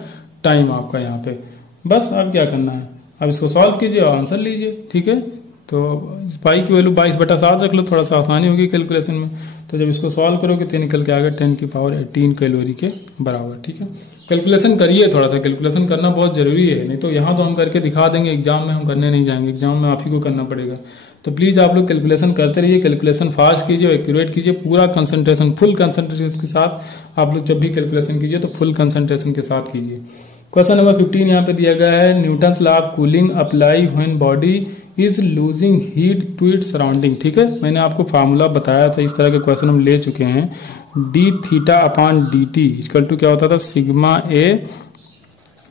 टाइम आपका यहाँ पे। बस अब क्या करना है, अब इसको सॉल्व कीजिए और आंसर लीजिए, ठीक है। तो पाई की वैल्यू 22/7 रख लो, थोड़ा सा आसानी होगी कैलकुलेशन में। तो जब इसको सॉल्व करोगे तो निकल के आएगा 10 की पावर 18 कैलोरी के बराबर, ठीक है। कैलकुलेशन करिए, थोड़ा सा कैलकुलेशन करना बहुत जरूरी है, नहीं तो यहाँ तो हम करके दिखा देंगे, एग्जाम में हम करने नहीं जाएंगे, एग्जाम में आप ही को करना पड़ेगा। तो प्लीज आप लोग कैलकुलेशन करते रहिए, कैलकुलेशन फास्ट कीजिए, एक्यूरेट कीजिए, पूरा कंसंट्रेशन, फुल कंसंट्रेशन के साथ आप लोग जब भी कैलकुलेशन कीजिए तो फुल कंसंट्रेशन के साथ कीजिए। क्वेश्चन नंबर 15 यहाँ पे दिया गया है, Newton's law of cooling apply when body is losing heat to its surrounding, ठीक है। मैंने आपको फार्मूला बताया था, इस तरह के क्वेश्चन हम ले चुके हैं। D theta upon D T equal to क्या होता था, sigma A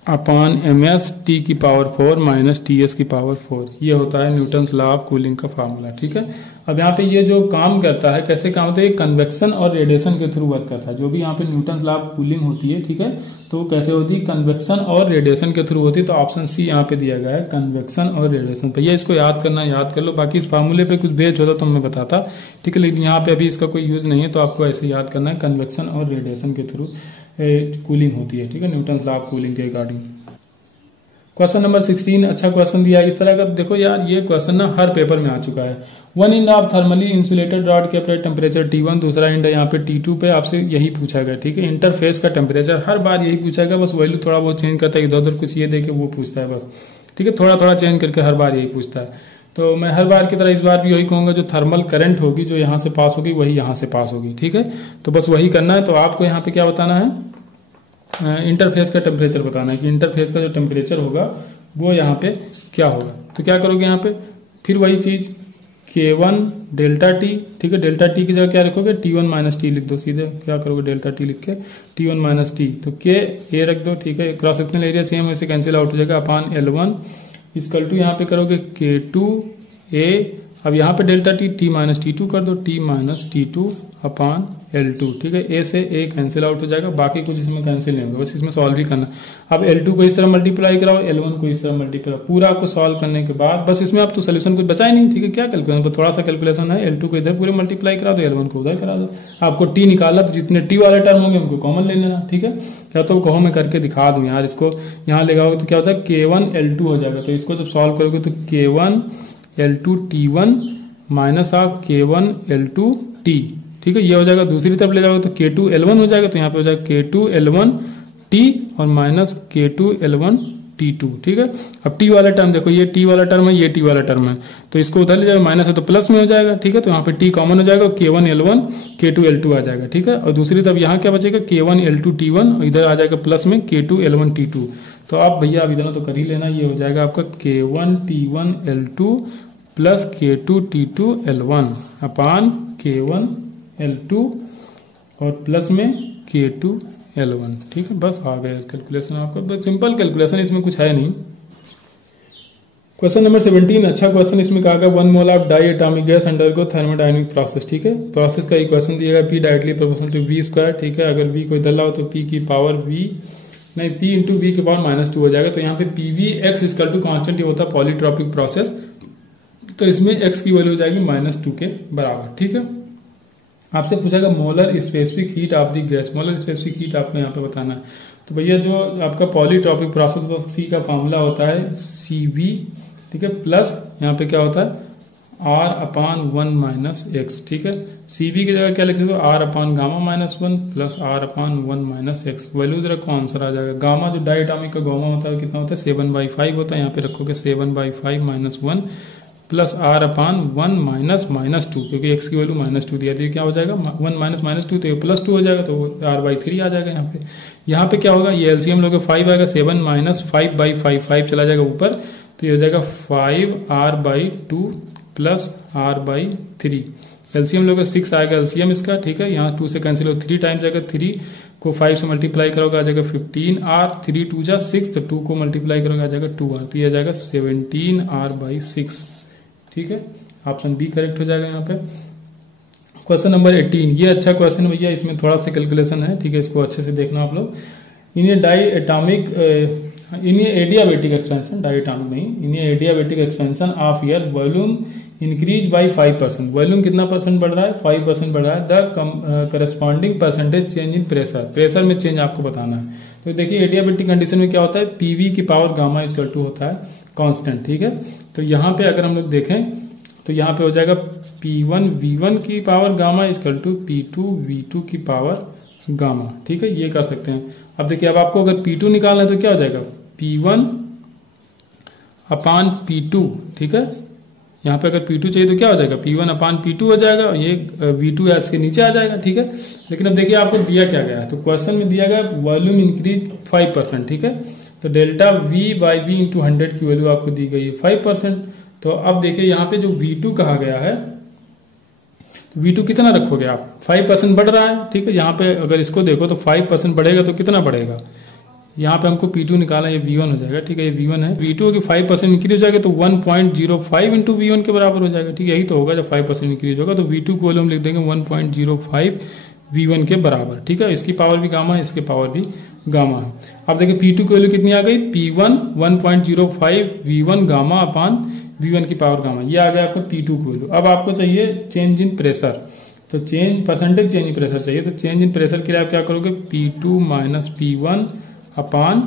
upon ms t की पावर 4 माइनस ts की पावर 4। ये होता है न्यूटन्स लॉ ऑफ कूलिंग का फार्मूला। ठीक है, अब यहाँ पे ये जो काम करता है कैसे काम होता है, कन्वेक्शन और रेडिएशन के थ्रू वर्क करता है। जो भी यहाँ पे न्यूटन्स लॉ ऑफ कूलिंग होती है, ठीक है, तो कैसे होती है, कन्वेक्शन और रेडिएशन के थ्रू होती है। तो ऑप्शन सी यहाँ पे दिया गया है, कन्वेक्शन और रेडिएशन। भैया इसको याद करना, याद कर लो। बाकी इस फार्मूले पे कुछ बेस्ड होता तो मैं बताता, ठीक है, लेकिन यहाँ पे अभी इसका कोई यूज नहीं है, तो आपको ऐसे याद करना है, कन्वेक्शन और रेडिएशन के थ्रू कूलिंग होती है। ठीक है, न्यूटन्स लॉ ऑफ कूलिंग के अकॉर्डिंग। क्वेश्चन नंबर 16 अच्छा क्वेश्चन दिया है इस तरह का। देखो यार, ये क्वेश्चन ना हर पेपर में आ चुका है। One end of thermally insulated rod के टेम्परेचर T1, दूसरा इंड यहाँ पे T2 पे आपसे यही पूछा गया। ठीक है, इंटरफेस का टेम्परेचर हर बार यही पूछा गया, बस वैल्यू थोड़ा बहुत चेंज करता है, इधर उधर कुछ ये देके वो पूछता है बस। ठीक है, थोड़ा थोड़ा चेंज करके हर बार यही पूछता है। तो मैं हर बार की तरह इस बार भी यही कहूंगा, जो थर्मल करंट होगी जो यहाँ से पास होगी वही यहाँ से पास होगी। ठीक है, तो बस वही करना है। तो आपको यहाँ पे क्या बताना है, इंटरफेस का टेम्परेचर बताना है कि इंटरफेस का जो टेम्परेचर होगा वो यहाँ पे क्या होगा। तो क्या करोगे यहाँ पे, फिर वही चीज K1 डेल्टा टी। ठीक है, डेल्टा टी की जगह क्या रखोगे, T1 माइनस टी लिख दो सीधे। क्या करोगे, डेल्टा टी लिख के T1 माइनस टी, तो K A रख दो। ठीक है, क्रॉस सेक्शनल एरिया सेम वैसे कैंसिल आउट हो जाएगा, अपान L1 इक्वल टू यहाँ पे करोगे K2 A। अब यहाँ पे delta T T minus T2 कर दो, T माइनस T2 अपान L2। ठीक है, A से A कैंसिल आउट हो जाएगा, बाकी कुछ इसमें कैंसिल नहीं होगा, बस इसमें सॉल्व ही करना। अब L2 को इस तरह मल्टीप्लाई कराओ, L1 को इस तरह मल्टीप्लाई, पूरा आपको सॉल्व करने के बाद बस इसमें आप तो सोल्यूशन कुछ बचा ही नहीं। ठीक है, क्या कैलकुलेशन, थोड़ा सा कैलकुलेशन है। L2 को इधर पूरे मल्टीप्लाई करा दो, L1 को उधर करा दो। आपको T निकाला तो जितने T वाले टर्म होंगे उनको कॉमन ले लेना। ठीक है, क्या तो कहो मैं करके दिखा दूं यार, इसको यहाँ लगाओगे तो क्या होता है, K1 L2 हो जाएगा। तो इसको जब सॉल्व करोगे तो K1 L2 T1 minus of K1 L2 T। ठीक है, ये हो जाएगा। दूसरी तरफ ले जाओगे तो K2 L1 हो जाएगा, तो यहाँ पे हो जाएगा K2 L1 T और माइनस K2 L1 T2। ठीक है, अब T वाला टर्म देखो, ये T वाला टर्म है, ये T वाला टर्म है, तो इसको उधर ले जाओगे, माइनस है तो प्लस में हो जाएगा। ठीक है, तो यहाँ पे T कॉमन हो जाएगा, K1 L1 K2 L2 आ जाएगा। ठीक है, और दूसरी तरफ यहाँ क्या बचेगा, K1 L2 T1 और इधर आ जाएगा प्लस में K2 L1 T2। तो आप भैया अब इधर तो कर ही लेना, ये हो जाएगा आपका K1 T1 L2 plus K2 T2 L1 अपान K1 L2 और प्लस में K2 L1। ठीक है, बस आ गया कैलकुलेशन आपका, बस सिंपल कैलकुलेशन, इसमें कुछ है नहीं। क्वेश्चन नंबर 17 अच्छा क्वेश्चन, इसमें कहा गया 1 mole of diatomic gas undergo thermodynamic process. ठीक है, प्रोसेस का इक्वेशन दिया गया P directly proportional to V square. ठीक है, अगर V को इधर लाओ तो P की पावर V नहीं P इंटू V की पावर -2 हो जाएगा। तो यहाँ पे PV x equal to constant, ये होता है पॉलीट्रॉपिक प्रोसेस, तो इसमें x की वैल्यू हो जाएगी -2 के बराबर। ठीक है, आपसे पूछेगा molar specific heat of the gas, molar specific heat आपको यहाँ पे बताना है। तो भैया जो आपका पॉलीट्रॉपिक प्रोसेस, तो C का फॉर्मूला होता है CV। ठीक है, प्लस यहाँ पे क्या होता है R अपान 1 माइनस एक्स। ठीक है, CV की जगह क्या लिख सकते हो, R अपान गामा -1 प्लस R अपान 1 माइनस एक्स। वैल्यूज रखो, आंसर आ जाएगा। गामा जो डायटॉमिक का गामा होता है कितना होता है, 7/5 होता है। यहाँ पे रखोगे 7/5 माइनस 1 प्लस R अपान 1 माइनस -2, क्योंकि x की वैल्यू -2 दिया थी, क्या हो जाएगा 1 माइनस -2, तो ये +2 हो जाएगा, तो R/3 आ जाएगा। यहाँ पे क्या होगा, ये एलसीएम लोगे 5 आएगा, 7 माइनस 5/5, 5 चला जाएगा ऊपर, तो ये हो जाएगा 5R/2 प्लस R/3। एलसीएम लोगे 6 आएगा एलसीएम इसका। ठीक है, यहाँ 2 से कैंसिल हो, 3 टाइम्स आएगा, 3 को 5 से मल्टीप्लाई करोगे आ जाएगा 15R, 3 2 जा 6, तो 2 को मल्टीप्लाई करोगे आ जाएगा 2R, तो ये आ जाएगा 17R/6। ठीक है, ऑप्शन बी करेक्ट हो जाएगा यहाँ पे। क्वेश्चन नंबर 18 ये अच्छा क्वेश्चन है भैया, इसमें थोड़ा सा कैलकुलेशन है। ठीक है, इसको अच्छे से देखना आप लोग। इन ये डाई एटॉमिक इन ये एडियाबेटिक एक्सपेंशन, डाई एटॉमिक नहीं, इन ये adiabatic expansion of air volume increase by 5%। Volume कितना परसेंट बढ़ रहा है, 5% बढ़ रहा है। The corresponding percentage change in pressure, pressure में चेंज आपको बताना है। तो देखिए एडियाबेटिक कंडीशन में क्या होता है, पीवी की पावर गामा इक्वल टू होता है कांस्टेंट। ठीक है, तो यहाँ पे अगर हम लोग देखें तो यहाँ पे हो जाएगा P1 V1 की power gamma equal to P2 V2 की पावर गामा। ठीक है, ये कर सकते हैं। अब देखिए, अब आपको अगर P2 निकालना है तो क्या हो जाएगा, P1 अपान P2। ठीक है, यहाँ पे अगर P2 चाहिए तो क्या हो जाएगा, P1 अपान P2 हो जाएगा, ये V2 एस के नीचे आ जाएगा। ठीक है, लेकिन अब देखिए आपको दिया क्या गया है, तो क्वेश्चन में दिया गया वॉल्यूम इंक्रीज 5%। ठीक है, तो डेल्टा V/V इंटू 100 की वैल्यू आपको दी गई है 5%। तो अब देखिए यहाँ पे जो V2 कहा गया है, तो V2 कितना रखोगे आप, 5% बढ़ रहा है। ठीक है, यहाँ पे अगर इसको देखो तो 5% बढ़ेगा तो कितना बढ़ेगा, यहाँ पे हमको P2 निकालना, ये V1 हो जाएगा, ठीक है, ये V1 है, V2 की 5% इंक्रीज हो जाएगा तो 1.05 इंटू V1 के बराबर हो जाएगा, ठीक है, यही तो होगा जब 5% इंक्रीज होगा, तो V2 को हम लिख देंगे 1.05 V1 के बराबर, ठीक है, इसकी पावर भी गामा है, इसकी पावर भी गामा है। अब देखिए P2 की वैल्यू कितनी आ गई, P1 1.05 V1 gamma upon V1 की पावर गामा, ये आ गया आपको P2 की वैल्यू। अब आपको चाहिए चेंज इन प्रेशर, तो परसेंटेज चेंज इन प्रेशर चाहिए, तो चेंज इन प्रेशर के लिए आप क्या करोगे, P2 माइनस P1 अपान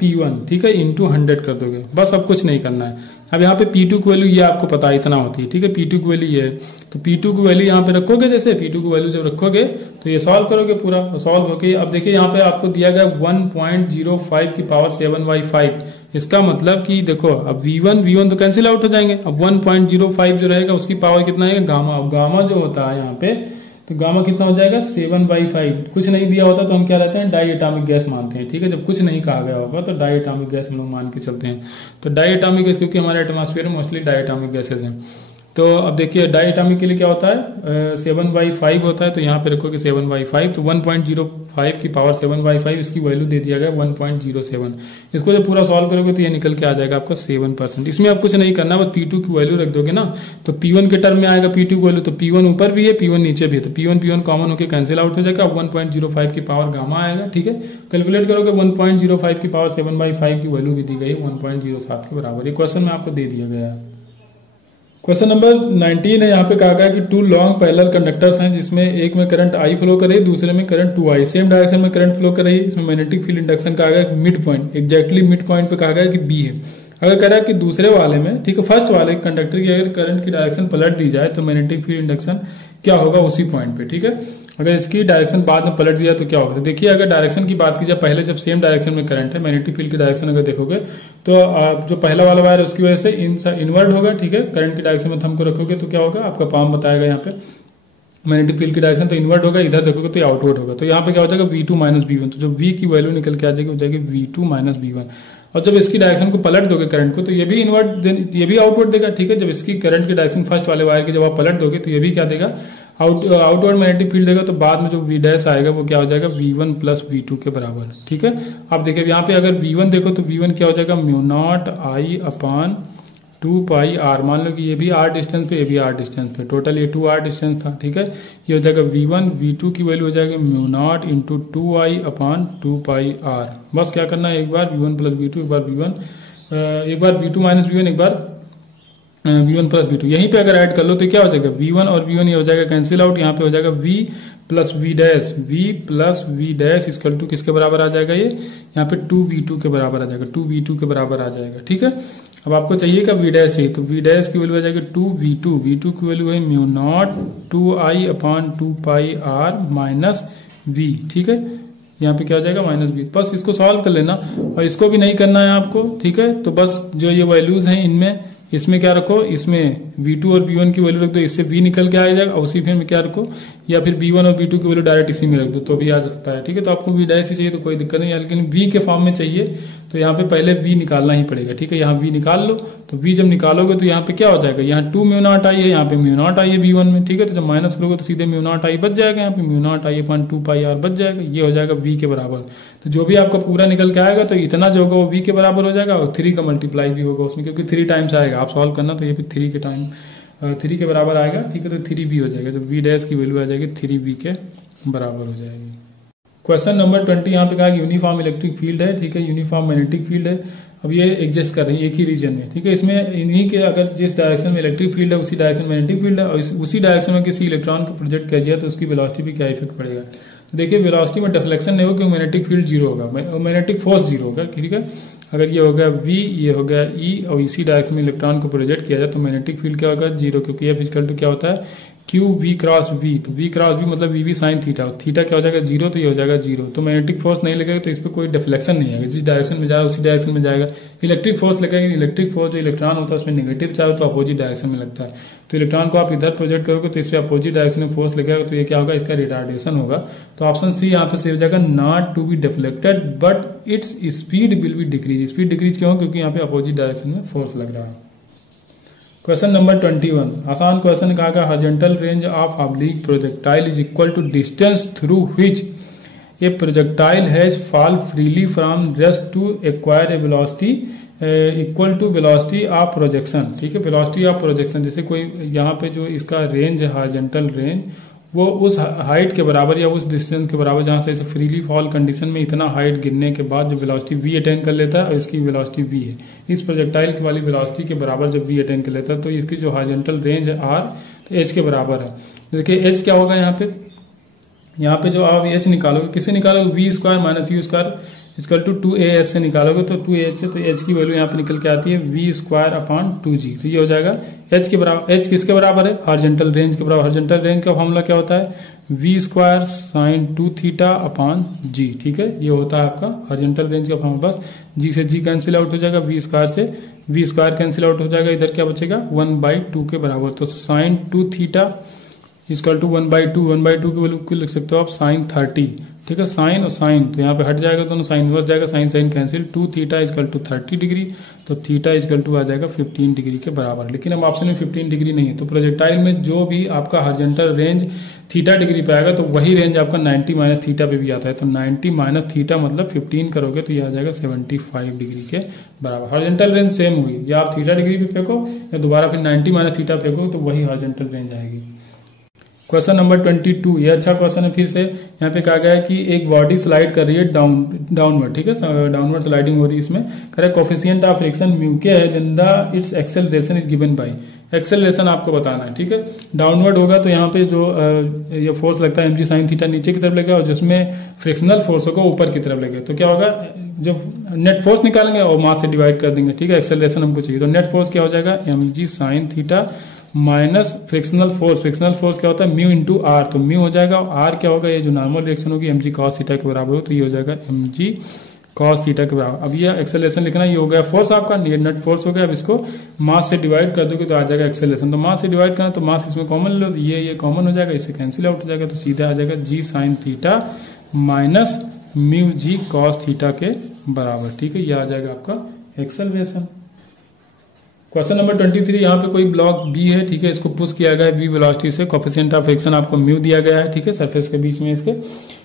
P1, ठीक है, इंटू 100 कर दोगे, बस अब कुछ नहीं करना है। अब यहाँ पे P2 की वैल्यू ये आपको पता है इतना होती है, ठीक है, P2 की वैल्यू ये है, तो P2 की वैल्यू यहाँ पे रखोगे, जैसे P2 की वैल्यू जब रखोगे तो ये सॉल्व करोगे पूरा, सॉल्व होके अब देखिए यहाँ पे आपको दिया गया 1.05 की पावर 7/5, इसका मतलब कि देखो अब V1 तो कैंसिल आउट हो जाएंगे, अब 1.05 जो रहेगा उसकी पावर कितना है गामा, अब गामा जो होता है यहाँ पे, तो गामा कितना हो जाएगा 7/5, कुछ नहीं दिया होता तो हम क्या रहते हैं डाई एटॉमिक गैस मानते हैं, ठीक है, जब कुछ नहीं कहा गया होगा तो डाई एटॉमिक गैस हम लोग मान के चलते हैं। तो डाई एटॉमिक गैस क्योंकि हमारे एटमॉस्फेयर में मोस्टली डाई एटॉमिक गैसेज हैं, तो अब देखिए डाई एटॉमिक के लिए क्या होता है 7/5 होता है, तो यहाँ पे रखोगे 7/5, तो 1.05 की पावर 7/5 इसकी वैल्यू दे दिया गया 1.07, इसको जब पूरा सॉल्व करोगे तो ये निकल के आ जाएगा आपका 7%। इसमें आप कुछ नहीं करना, बस P2 की वैल्यू रख दोगे ना, तो P1 के टर्म में आएगा P2 की वैल्यू, तो P1 ऊपर भी है P1 नीचे भी है, तो P1 कॉमन होकर कैंसिल आउट हो जाएगा, 1.05 की पावर गामा आएगा, ठीक है, कैलकुलेट करोगे 1.05 की पावर 7/5 की वैल्यू भी दी गई 1.07 के बराबर, ये क्वेश्चन में आपको दे दिया गया है। क्वेश्चन नंबर 19 है, यहाँ पे कहा गया है कि 2 लॉन्ग पैरेलल कंडक्टर्स हैं जिसमें एक में करंट I फ्लो कर रही है, दूसरे में करंट 2I, सेम डायरेक्शन में करंट फ्लो कर रही है, इसमें मैग्नेटिक फील्ड इंडक्शन कहा गया है mid point, exactly mid point पे कहा गया है कि B है। अगर कह रहा है कि दूसरे वाले में, ठीक है, फर्स्ट वाले कंडक्टर की अगर करंट की डायरेक्शन पलट दी जाए तो मैग्नेटिक फील्ड इंडक्शन क्या होगा उसी पॉइंट पे, ठीक है, अगर इसकी डायरेक्शन बाद में पलट दिया तो क्या होगा, देखिए अगर डायरेक्शन की बात की जाए, पहले जब सेम डायरेक्शन में करंट है, मैग्नेटिक फील्ड की डायरेक्शन अगर देखोगे तो जो पहला वाला वायर है उसकी वजह से इनवर्ट होगा, ठीक है, करंट की डायरेक्शन में थंब को रखोगे तो क्या होगा, आपका पाम बताएगा यहाँ पे मैग्नेटिक फील्ड की डायरेक्शन, तो इनवर्ट होगा, इधर देखोगे तो आउटवर्ड होगा, तो यहाँ पे क्या हो जाएगा V2 माइनस V1, तो जो V की वैल्यू निकल के आ जाएगी हो जाएगी V2 माइनस V1, और जब इसकी डायरेक्शन को पलट दोगे करंट को तो ये भी इनवर्ट, ये भी आउटवर्ड देगा, ठीक है, जब इसकी करंट की डायरेक्शन फर्स्ट वाले वायर की जब आप पलट दोगे तो ये भी क्या देगा, आउटवर्ड मैग्नेटिक फील्ड देगा, तो बाद में जो V डैश आएगा वो क्या हो जाएगा V1 प्लस V2 के बराबर, ठीक है। अब देखिए यहाँ पे अगर V1 देखो तो V1 क्या हो जाएगा μ0I अपान 2πr, मान लो कि ये भी r डिस्टेंस पे, ये भी r डिस्टेंस पे, टोटल ये 2r डिस्टेंस था, ठीक है, ये हो जाएगा V1, V2 की वैल्यू हो जाएगी μ0 इंटू 2I अपान 2πr, बस क्या करना है, एक बार V1 प्लस V2, एक बार V1, एक बार V2 माइनस V1, एक बार V1 प्लस V2, यहीं पे अगर ऐड कर लो तो क्या हो जाएगा V1 और V1 ये हो जाएगा कैंसिल आउट, यहाँ पे हो जाएगा V plus V dash, V plus V dash equal to किसके बराबर आ जाएगा, ये यहाँ पे 2V2 के बराबर आ जाएगा, 2V2 के बराबर आ जाएगा, ठीक है। अब आपको चाहिए क्या V डैश चाहिए, तो V डैश की वैल्यू आ जाएगी 2V2, V2 की वैल्यू है μ0 2I अपान 2πr माइनस V, ठीक है, यहाँ पे क्या हो जाएगा माइनस V, बस इसको सॉल्व कर लेना, और इसको भी नहीं करना है आपको, ठीक है, तो बस जो ये वैल्यूज हैं इनमें, इसमें क्या रखो, इसमें V2 और V1 की वैल्यू रख दो, इससे V निकल के आ जाएगा, और उसी फिर में क्या रखो, या फिर V1 और V2 की वैल्यू डायरेक्ट इसी में रख दो तो भी आ सकता है, ठीक है, तो आपको V डैश ही चाहिए तो कोई दिक्कत नहीं है, लेकिन V के फॉर्म में चाहिए तो यहाँ पे पहले V निकालना ही पड़ेगा, ठीक है, यहाँ V निकाल लो, तो V जब निकालोगे तो यहाँ पे क्या हो जाएगा, यहाँ 2 μ0I है, यहाँ पे μ0I है V1 में, ठीक है, तो जब माइनस करोगे तो सीधे μ0I बच जाएगा, यहाँ पे μ0I अपान 2πr बच जाएगा, ये हो जाएगा V के बराबर, तो जो भी आपका पूरा निकल के आएगा तो इतना जो होगा वो V के बराबर हो जाएगा, और 3 का मल्टीप्लाई भी होगा उसमें, क्योंकि 3 टाइम्स आएगा, आप सॉल्व करना तो ये फिर 3 के बराबर आएगा, ठीक है, तो 3V हो जाएगा, तो V डैश की वैल्यू आ जाएगी 3V के बराबर हो जाएगी। क्वेश्चन नंबर 20 यहाँ पे कहा यूनिफॉर्म इलेक्ट्रिक फील्ड है, ठीक है, यूनिफॉर्म मैग्नेटिक फील्ड है, अब ये एग्जिस्ट कर रही है एक ही रीजन में, ठीक है, इसमें इन्हीं के अगर जिस डायरेक्शन में इलेक्ट्रिक फील्ड है उसी डायरेक्शन में मैग्नेटिक फील्ड है, और उसी डायरेक्शन में किसी इलेक्ट्रॉन को प्रोजेक्ट किया जाए तो उसकी वेलोसिटी पे क्या इफेक्ट पड़ेगा, तो देखिए वेलोसिटी में डिफ्लेक्शन नहीं होगा क्योंकि मैग्नेटिक फील्ड जीरो होगा, मैग्नेटिक फोर्स जीरो होगा, ठीक है, अगर ये हो गया V, ये हो गया E, और इसी डायरेक्शन में इलेक्ट्रॉन को प्रोजेक्ट किया जाए तो मैग्नेटिक फील्ड क्या होगा जीरो, क्योंकि F इक्वल टू क्या होता है QV क्रॉस V, तो V क्रॉस V मतलब VV साइन थीटा, थीटा क्या हो जाएगा जीरो, तो ये हो जाएगा जीरो, तो मैग्नेटिक फोर्स नहीं लगेगा तो इस पर कोई डिफ्लेक्शन नहीं आएगा, जिस डायरेक्शन में जा रहा है उसी डायरेक्शन में जाएगा। इलेक्ट्रिक फोर्स लगेगा, इलेक्ट्रिक फोर्स जो इलेक्ट्रॉन होता है उसमें नेगेटिव चार्ज तो अपोजिट डायरेक्शन में लगता है, तो इलेक्ट्रॉन को आप इधर प्रोजेक्ट करोगे तो इस पर अपोजिट डायरेक्शन में फोर्स लगेगा, तो ये क्या होगा, इसका रिटार्डेशन होगा, तो ऑप्शन सी यहाँ पे सेव हो जाएगा, not to be deflected but its speed will be decrease, speed decrease क्यों, क्योंकि यहाँ पे अपोजिट डायरेक्शन में फोर्स लग रहा है। क्वेश्चन नंबर 21, आसान क्वेश्चन कहा गया horizontal range of oblique projectile is equal to distance through which a projectile has fall freely from rest to acquire a velocity equal to velocity of projection. ठीक है, velocity of projection, जैसे कोई यहाँ पे जो इसका रेंज है horizontal range, वो उस हाइट के बराबर या उस डिस्टेंस के बराबर जहां से इसे फ्रीली फॉल कंडीशन में इतना हाइट गिरने के बाद जो वेलोसिटी v अटेन कर लेता है और इसकी वेलोसिटी v है, इस प्रोजेक्टाइल की वाली वेलोसिटी के बराबर जब v अटेन कर लेता है तो इसकी जो हॉरिजॉन्टल रेंज है r तो h के बराबर है। देखिए h क्या होगा यहाँ पे जो आप h निकालोगे, किससे निकालोगे, v square minus u square equal to 2ah से निकालोगे तो 2ah है, तो h की वैल्यू यहाँ पे निकल के आती है v स्क्वायर अपॉन 2g। तो ये हो जाएगा h के बराबर, h किसके बराबर है, हॉरिजॉन्टल रेंज के बराबर। हॉरिजॉन्टल रेंज का फॉर्मूला क्या होता है, v square sine 2 theta upon g। ठीक है, ये होता है आपका हॉरिजॉन्टल रेंज का फॉर्मूला। बस g से g कैंसिल आउट हो जाएगा, v स्क्वायर से v स्क्वायर कैंसिल आउट हो जाएगा, इधर क्या बचेगा 1/2 के बराबर। तो साइन 2 थीटा इक्वल टू 1/2, 1/2 की वैल्यू लिख सकते हो आप साइन 30। ठीक है, साइन और साइन तो यहाँ पे हट जाएगा, दोनों साइन इनवर्स जाएगा, sine sine cancel, 2 theta equal to 30 degree, तो थीटा इक्वल टू आ जाएगा 15 डिग्री के बराबर। लेकिन अब ऑप्शन में 15 डिग्री नहीं है, तो प्रोजेक्टाइल में जो भी आपका हॉरिजॉन्टल रेंज थीटा डिग्री पे आएगा तो वही रेंज आपका 90 माइनस थीटा पे भी आता है। तो 90 माइनस थीटा मतलब 15 करोगे तो ये आ जाएगा 75 डिग्री के बराबर। हॉरिजॉन्टल रेंज सेम हुई, या आप थीटा डिग्री पे फेंको या दोबारा फिर 90 माइनस थीटा फेंको तो वही हॉरिजॉन्टल रेंज आएगी। क्वेश्चन नंबर 22, ये अच्छा क्वेश्चन है। फिर से यहाँ पे कहा गया है कि एक बॉडी स्लाइड कर रही है डाउनवर्ड। ठीक है, डाउनवर्ड स्लाइडिंग हो रही है। इसमें कह रहा है कोफिशिएंट ऑफ फ्रिक्शन म्यू के है, then the its acceleration is given by. Acceleration आपको बताना है। ठीक है, डाउनवर्ड होगा तो यहाँ पे जो ये फोर्स लगता है mg साइन थीटा नीचे की तरफ लगेगा, और जिसमें फ्रिक्शनल फोर्स होगा ऊपर की तरफ लगेगा। तो क्या होगा, जब नेट फोर्स निकालेंगे और मास से डिवाइड कर देंगे। ठीक है, एक्सेलरेशन हमको चाहिए, तो नेट फोर्स क्या हो जाएगा mg sine theta minus frictional force. Frictional force क्या होता है म्यू इंटू आर, तो म्यू हो जाएगा, और आर क्या होगा, ये जो नॉर्मल रिएक्शन होगी mg cos थीटा के बराबर हो, तो ये हो जाएगा mg cos थीटा के बराबर। अब ये एक्सेलरेशन लिखना, ये हो गया फोर्स आपका, नेट फोर्स हो गया। अब इसको मास से डिवाइड कर दोगे तो आ जाएगा एक्सेलरेशन। तो मास से डिवाइड करना तो मास इसमें कॉमन लो, ये कॉमन हो जाएगा, इससे कैंसिल आउट हो जाएगा, तो सीधा आ जाएगा g sine theta minus mu g cos theta के बराबर। ठीक है, ये आ जाएगा आपका एक्सेलरेशन। क्वेश्चन नंबर 23, यहाँ पे कोई ब्लॉक बी है। ठीक है, इसको पुश किया गया है बी वेलोसिटी से, कोफिशिएंट ऑफ फ्रिक्शन आपको म्यू दिया गया है। ठीक है, सरफेस के बीच में इसके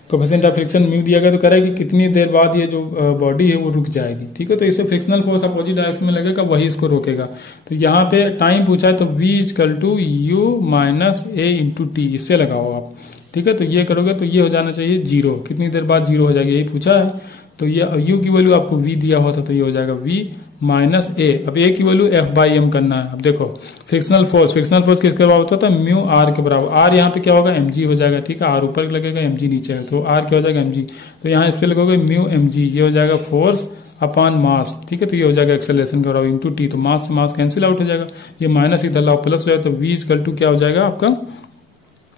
कोफिशिएंट ऑफ फ्रिक्शन म्यू दिया गया, तो कह रहा है कि कितनी देर बाद ये जो बॉडी है वो रुक जाएगी। ठीक है, तो इसमें फ्रिक्शनल फोर्स अपोजिट डायरेक्शन में लगेगा, वही इसको रोकेगा। तो यहाँ पे टाइम पूछा है, तो v equal to u minus a into t, इससे लगाओ आप। ठीक है, तो ये करोगे तो ये हो जाना चाहिए 0, कितनी देर बाद 0 हो जाएगी, यही पूछा है। तो ये u की वैल्यू आपको v दिया हुआ था, तो ये हो जाएगा v माइनस ए। अब a की वैल्यू f/m करना है। अब देखो फ्रिक्शनल फोर्स किसके बराबर होता है, म्यू r के बराबर। r यहाँ पे क्या होगा, mg हो जाएगा। ठीक है, r ऊपर लगेगा, mg नीचे है, तो r क्या हो जाएगा mg। तो यहाँ इस पे लगोगे म्यू mg, ये हो जाएगा फोर्स अपॉन मास। ठीक है, तो ये हो जाएगा एक्सेलरेशन के बराबर इंटू टी, तो मास से मास कैंसिल आउट हो जाएगा, ये माइनस इधर लाओ प्लस हो जाएगा, तो v इक्वल टू क्या हो जाएगा आपका,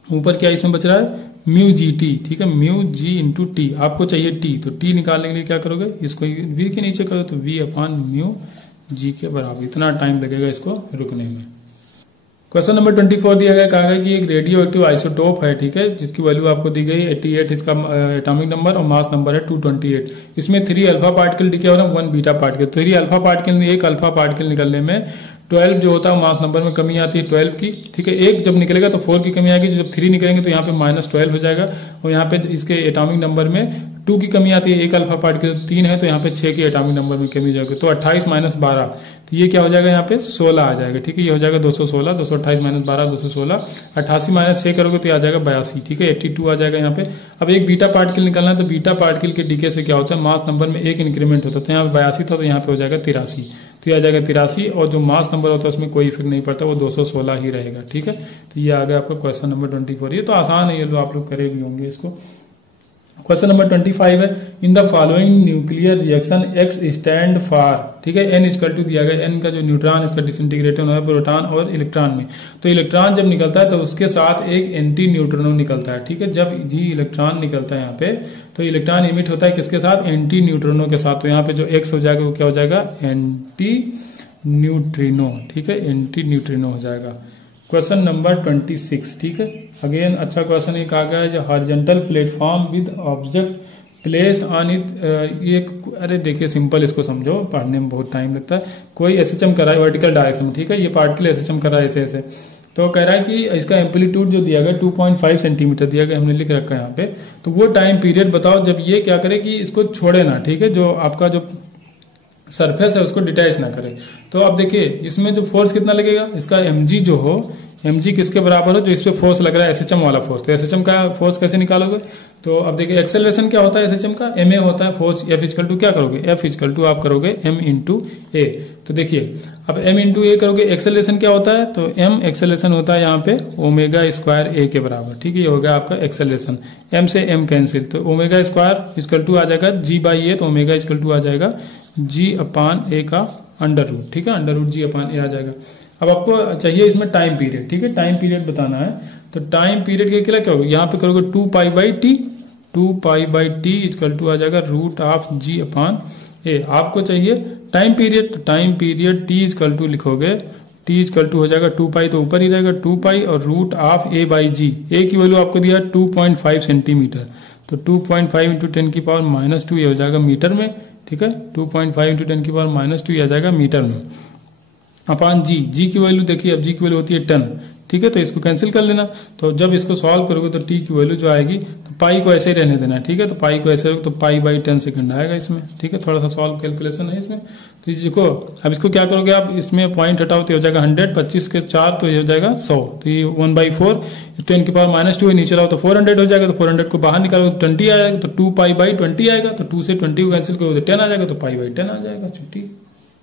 ऊपर क्या इसमें बच रहा है म्यू जी टी। ठीक है, म्यू जी इंटू टी, आपको चाहिए टी, तो टी निकालने के लिए क्या करोगे, इसको v के नीचे करो, तो v अपॉन म्यू जी के बराबर। इतना टाइम लगेगा इसको रुकने में। क्वेश्चन नंबर 24 दिया गया, कहा गया कि एक रेडियो एक्टिव आइसोटोप है। ठीक है, जिसकी वैल्यू आपको दी गई 88, इसका एटॉमिक नंबर और मास नंबर है 228। इसमें 3 अल्फा पार्टिकल डिके हो रहे हैं, 1 बीटा पार्टिकल। 3 अल्फा पार्टिकल में एक अल्फा पार्टिकल निकलने में 12 जो होता है मास नंबर में कमी आती है 12 की। ठीक है, एक जब निकलेगा तो 4 की कमी आएगी, जब 3 निकलेंगे तो यहाँ पे -12 हो जाएगा, और यहाँ पे इसके एटॉमिक नंबर में 2 की कमी आती है, एक अल्फा पार्टिकल 3 है, तो यहाँ पे 6 की एटॉमिक नंबर में कमी हो जाएगी, तो 28 माइनस 12, तो ये क्या हो जाएगा, यहाँ पे 16 आ जाएगा। ठीक है, ये हो जाएगा 216, 228 माइनस 12 216, 88 माइनस 6 करोगे तो आ जाएगा 82। ठीक है, 82 आ जाएगा यहाँ पे। अब एक बीटा पार्टिकल निकालना है, तो बीटा पार्टिकल के डीके से क्या होता है, मास नंबर में एक इंक्रीमेंट होता है, तो यहाँ पे 82 था, तो यहाँ पे हो जाएगा 83, तो ये आ जाएगा 83, और जो मास नंबर होता है उसमें कोई इफेक्ट नहीं पड़ता, वो 216 ही रहेगा। ठीक है, तो ये आ गया आपका क्वेश्चन नंबर 24। ये तो आसान है, ये तो आप लोग करे भी होंगे इसको। क्वेश्चन नंबर 25 है, in the following nuclear reaction x stand for. ठीक है, एन इक्वल टू दिया गया, एन का जो न्यूट्रॉन इसका डिसइंटीग्रेटेड होता है प्रोटॉन और इलेक्ट्रॉन में। तो इलेक्ट्रॉन जब निकलता है तो उसके साथ एक एंटी न्यूट्रिनो निकलता है। ठीक है, जब जी इलेक्ट्रॉन निकलता है यहाँ पे, तो इलेक्ट्रॉन इमिट होता है किसके साथ, एंटी न्यूट्रिनो के साथ। तो यहाँ पे जो एक्स हो जाएगा वो क्या हो जाएगा, एंटी न्यूट्रिनो। ठीक है, एंटी न्यूट्रिनो हो जाएगा। Question number 26। ठीक है, अगेन अच्छा क्वेश्चन ये कहा गया है, जो horizontal platform with object place on it. ये अरे देखिए सिंपल, इसको समझो, पढ़ने में बहुत टाइम लगता है। कोई एसएचएम कर रहा है वर्टिकल डायरेक्शन में। ठीक है, ये पार्टिकल एसएचएम कर रहा है ऐसे ऐसे, तो कह रहा है कि इसका एम्पलीट्यूड जो दिया गया 2.5 सेंटीमीटर दिया गया, हमने लिख रखा है यहाँ पे। तो वो टाइम पीरियड बताओ जब ये क्या करे कि इसको छोड़े ना, ठीक है, जो आपका जो सरफेस है उसको डिटैच ना करे। तो अब देखिए इसमें जो फोर्स कितना लगेगा, इसका mg जो हो, mg किसके बराबर हो, जो इस पे फोर्स लग रहा है SHM वाला फोर्स। तो SHM का फोर्स कैसे निकालोगे, तो अब देखिए एक्सेलरेशन क्या होता है SHM का, ma होता है फोर्स, F इक्वल टू क्या करोगे, F इक्वल टू आप करोगे m इंटू ए। तो देखिए अब m इंटू ए करोगे, एक्सेलरेशन क्या होता है, तो m एक्सेलरेशन होता है यहाँ पे ओमेगा स्क्वायर a के बराबर, ठीक है, ये हो गया आपका एक्सेलरेशन। m से m कैंसिल, तो ओमेगा स्क्वायर इक्वल टू आ जाएगा g बाई ए, तो ओमेगा इक्वल टू आ जाएगा g अपान ए का अंडर रूट, ठीक है, अंडर रूट g अपान ए आ जाएगा। अब आपको चाहिए इसमें टाइम पीरियड, ठीक है, टाइम पीरियड बताना है। तो टाइम पीरियड के लिए क्या होगा, यहाँ पे करोगे 2 pi by T equal to आ जाएगा root of g upon a. आपको चाहिए टाइम पीरियड, तो time period t equal to लिखोगे, t इक्वल टू हो जाएगा 2 पाई, तो ऊपर ही रहेगा 2 पाई और रूट ऑफ a बाई जी। ए की वैल्यू आपको दिया 2.5 सेंटीमीटर, तो 2.5 इंटू 10 की पावर माइनस 2 ये हो जाएगा मीटर में, ठीक है, 2.5 इंटू 10 की पावर माइनस 2 ये आ जाएगा मीटर में, अपान जी की वैल्यू देखिए, अब जी की वैल्यू होती है 10, ठीक है, तो इसको कैंसिल कर लेना। तो जब इसको सॉल्व करोगे तो टी की वैल्यू जो आएगी, तो पाई को ऐसे ही रहने देना, ठीक है, तो पाई को ऐसे रखो, तो पाई बाई 10 सेकंड आएगा इसमें, ठीक है, थोड़ा सा सॉल्व कैलकुलेशन है इसमें। तो इसको अब इसको क्या करोगे आप, इसमें पॉइंट हटाओ तो हो जाएगा 100, 25 के 4 तो ये हो जाएगा 100, तो ये 1/4, 10 की पावर माइनस 2 नीचे लाओ तो 400 हो जाएगा, तो 400 को बाहर निकालो तो 20 आ जाएगा, तो 2 पाई बाई 20 आएगा, तो 2 से 20 को कैंसिल करोगे तो 10 आ जाएगा, तो पाई बाई 10 आ जाएगा, छुट्टी।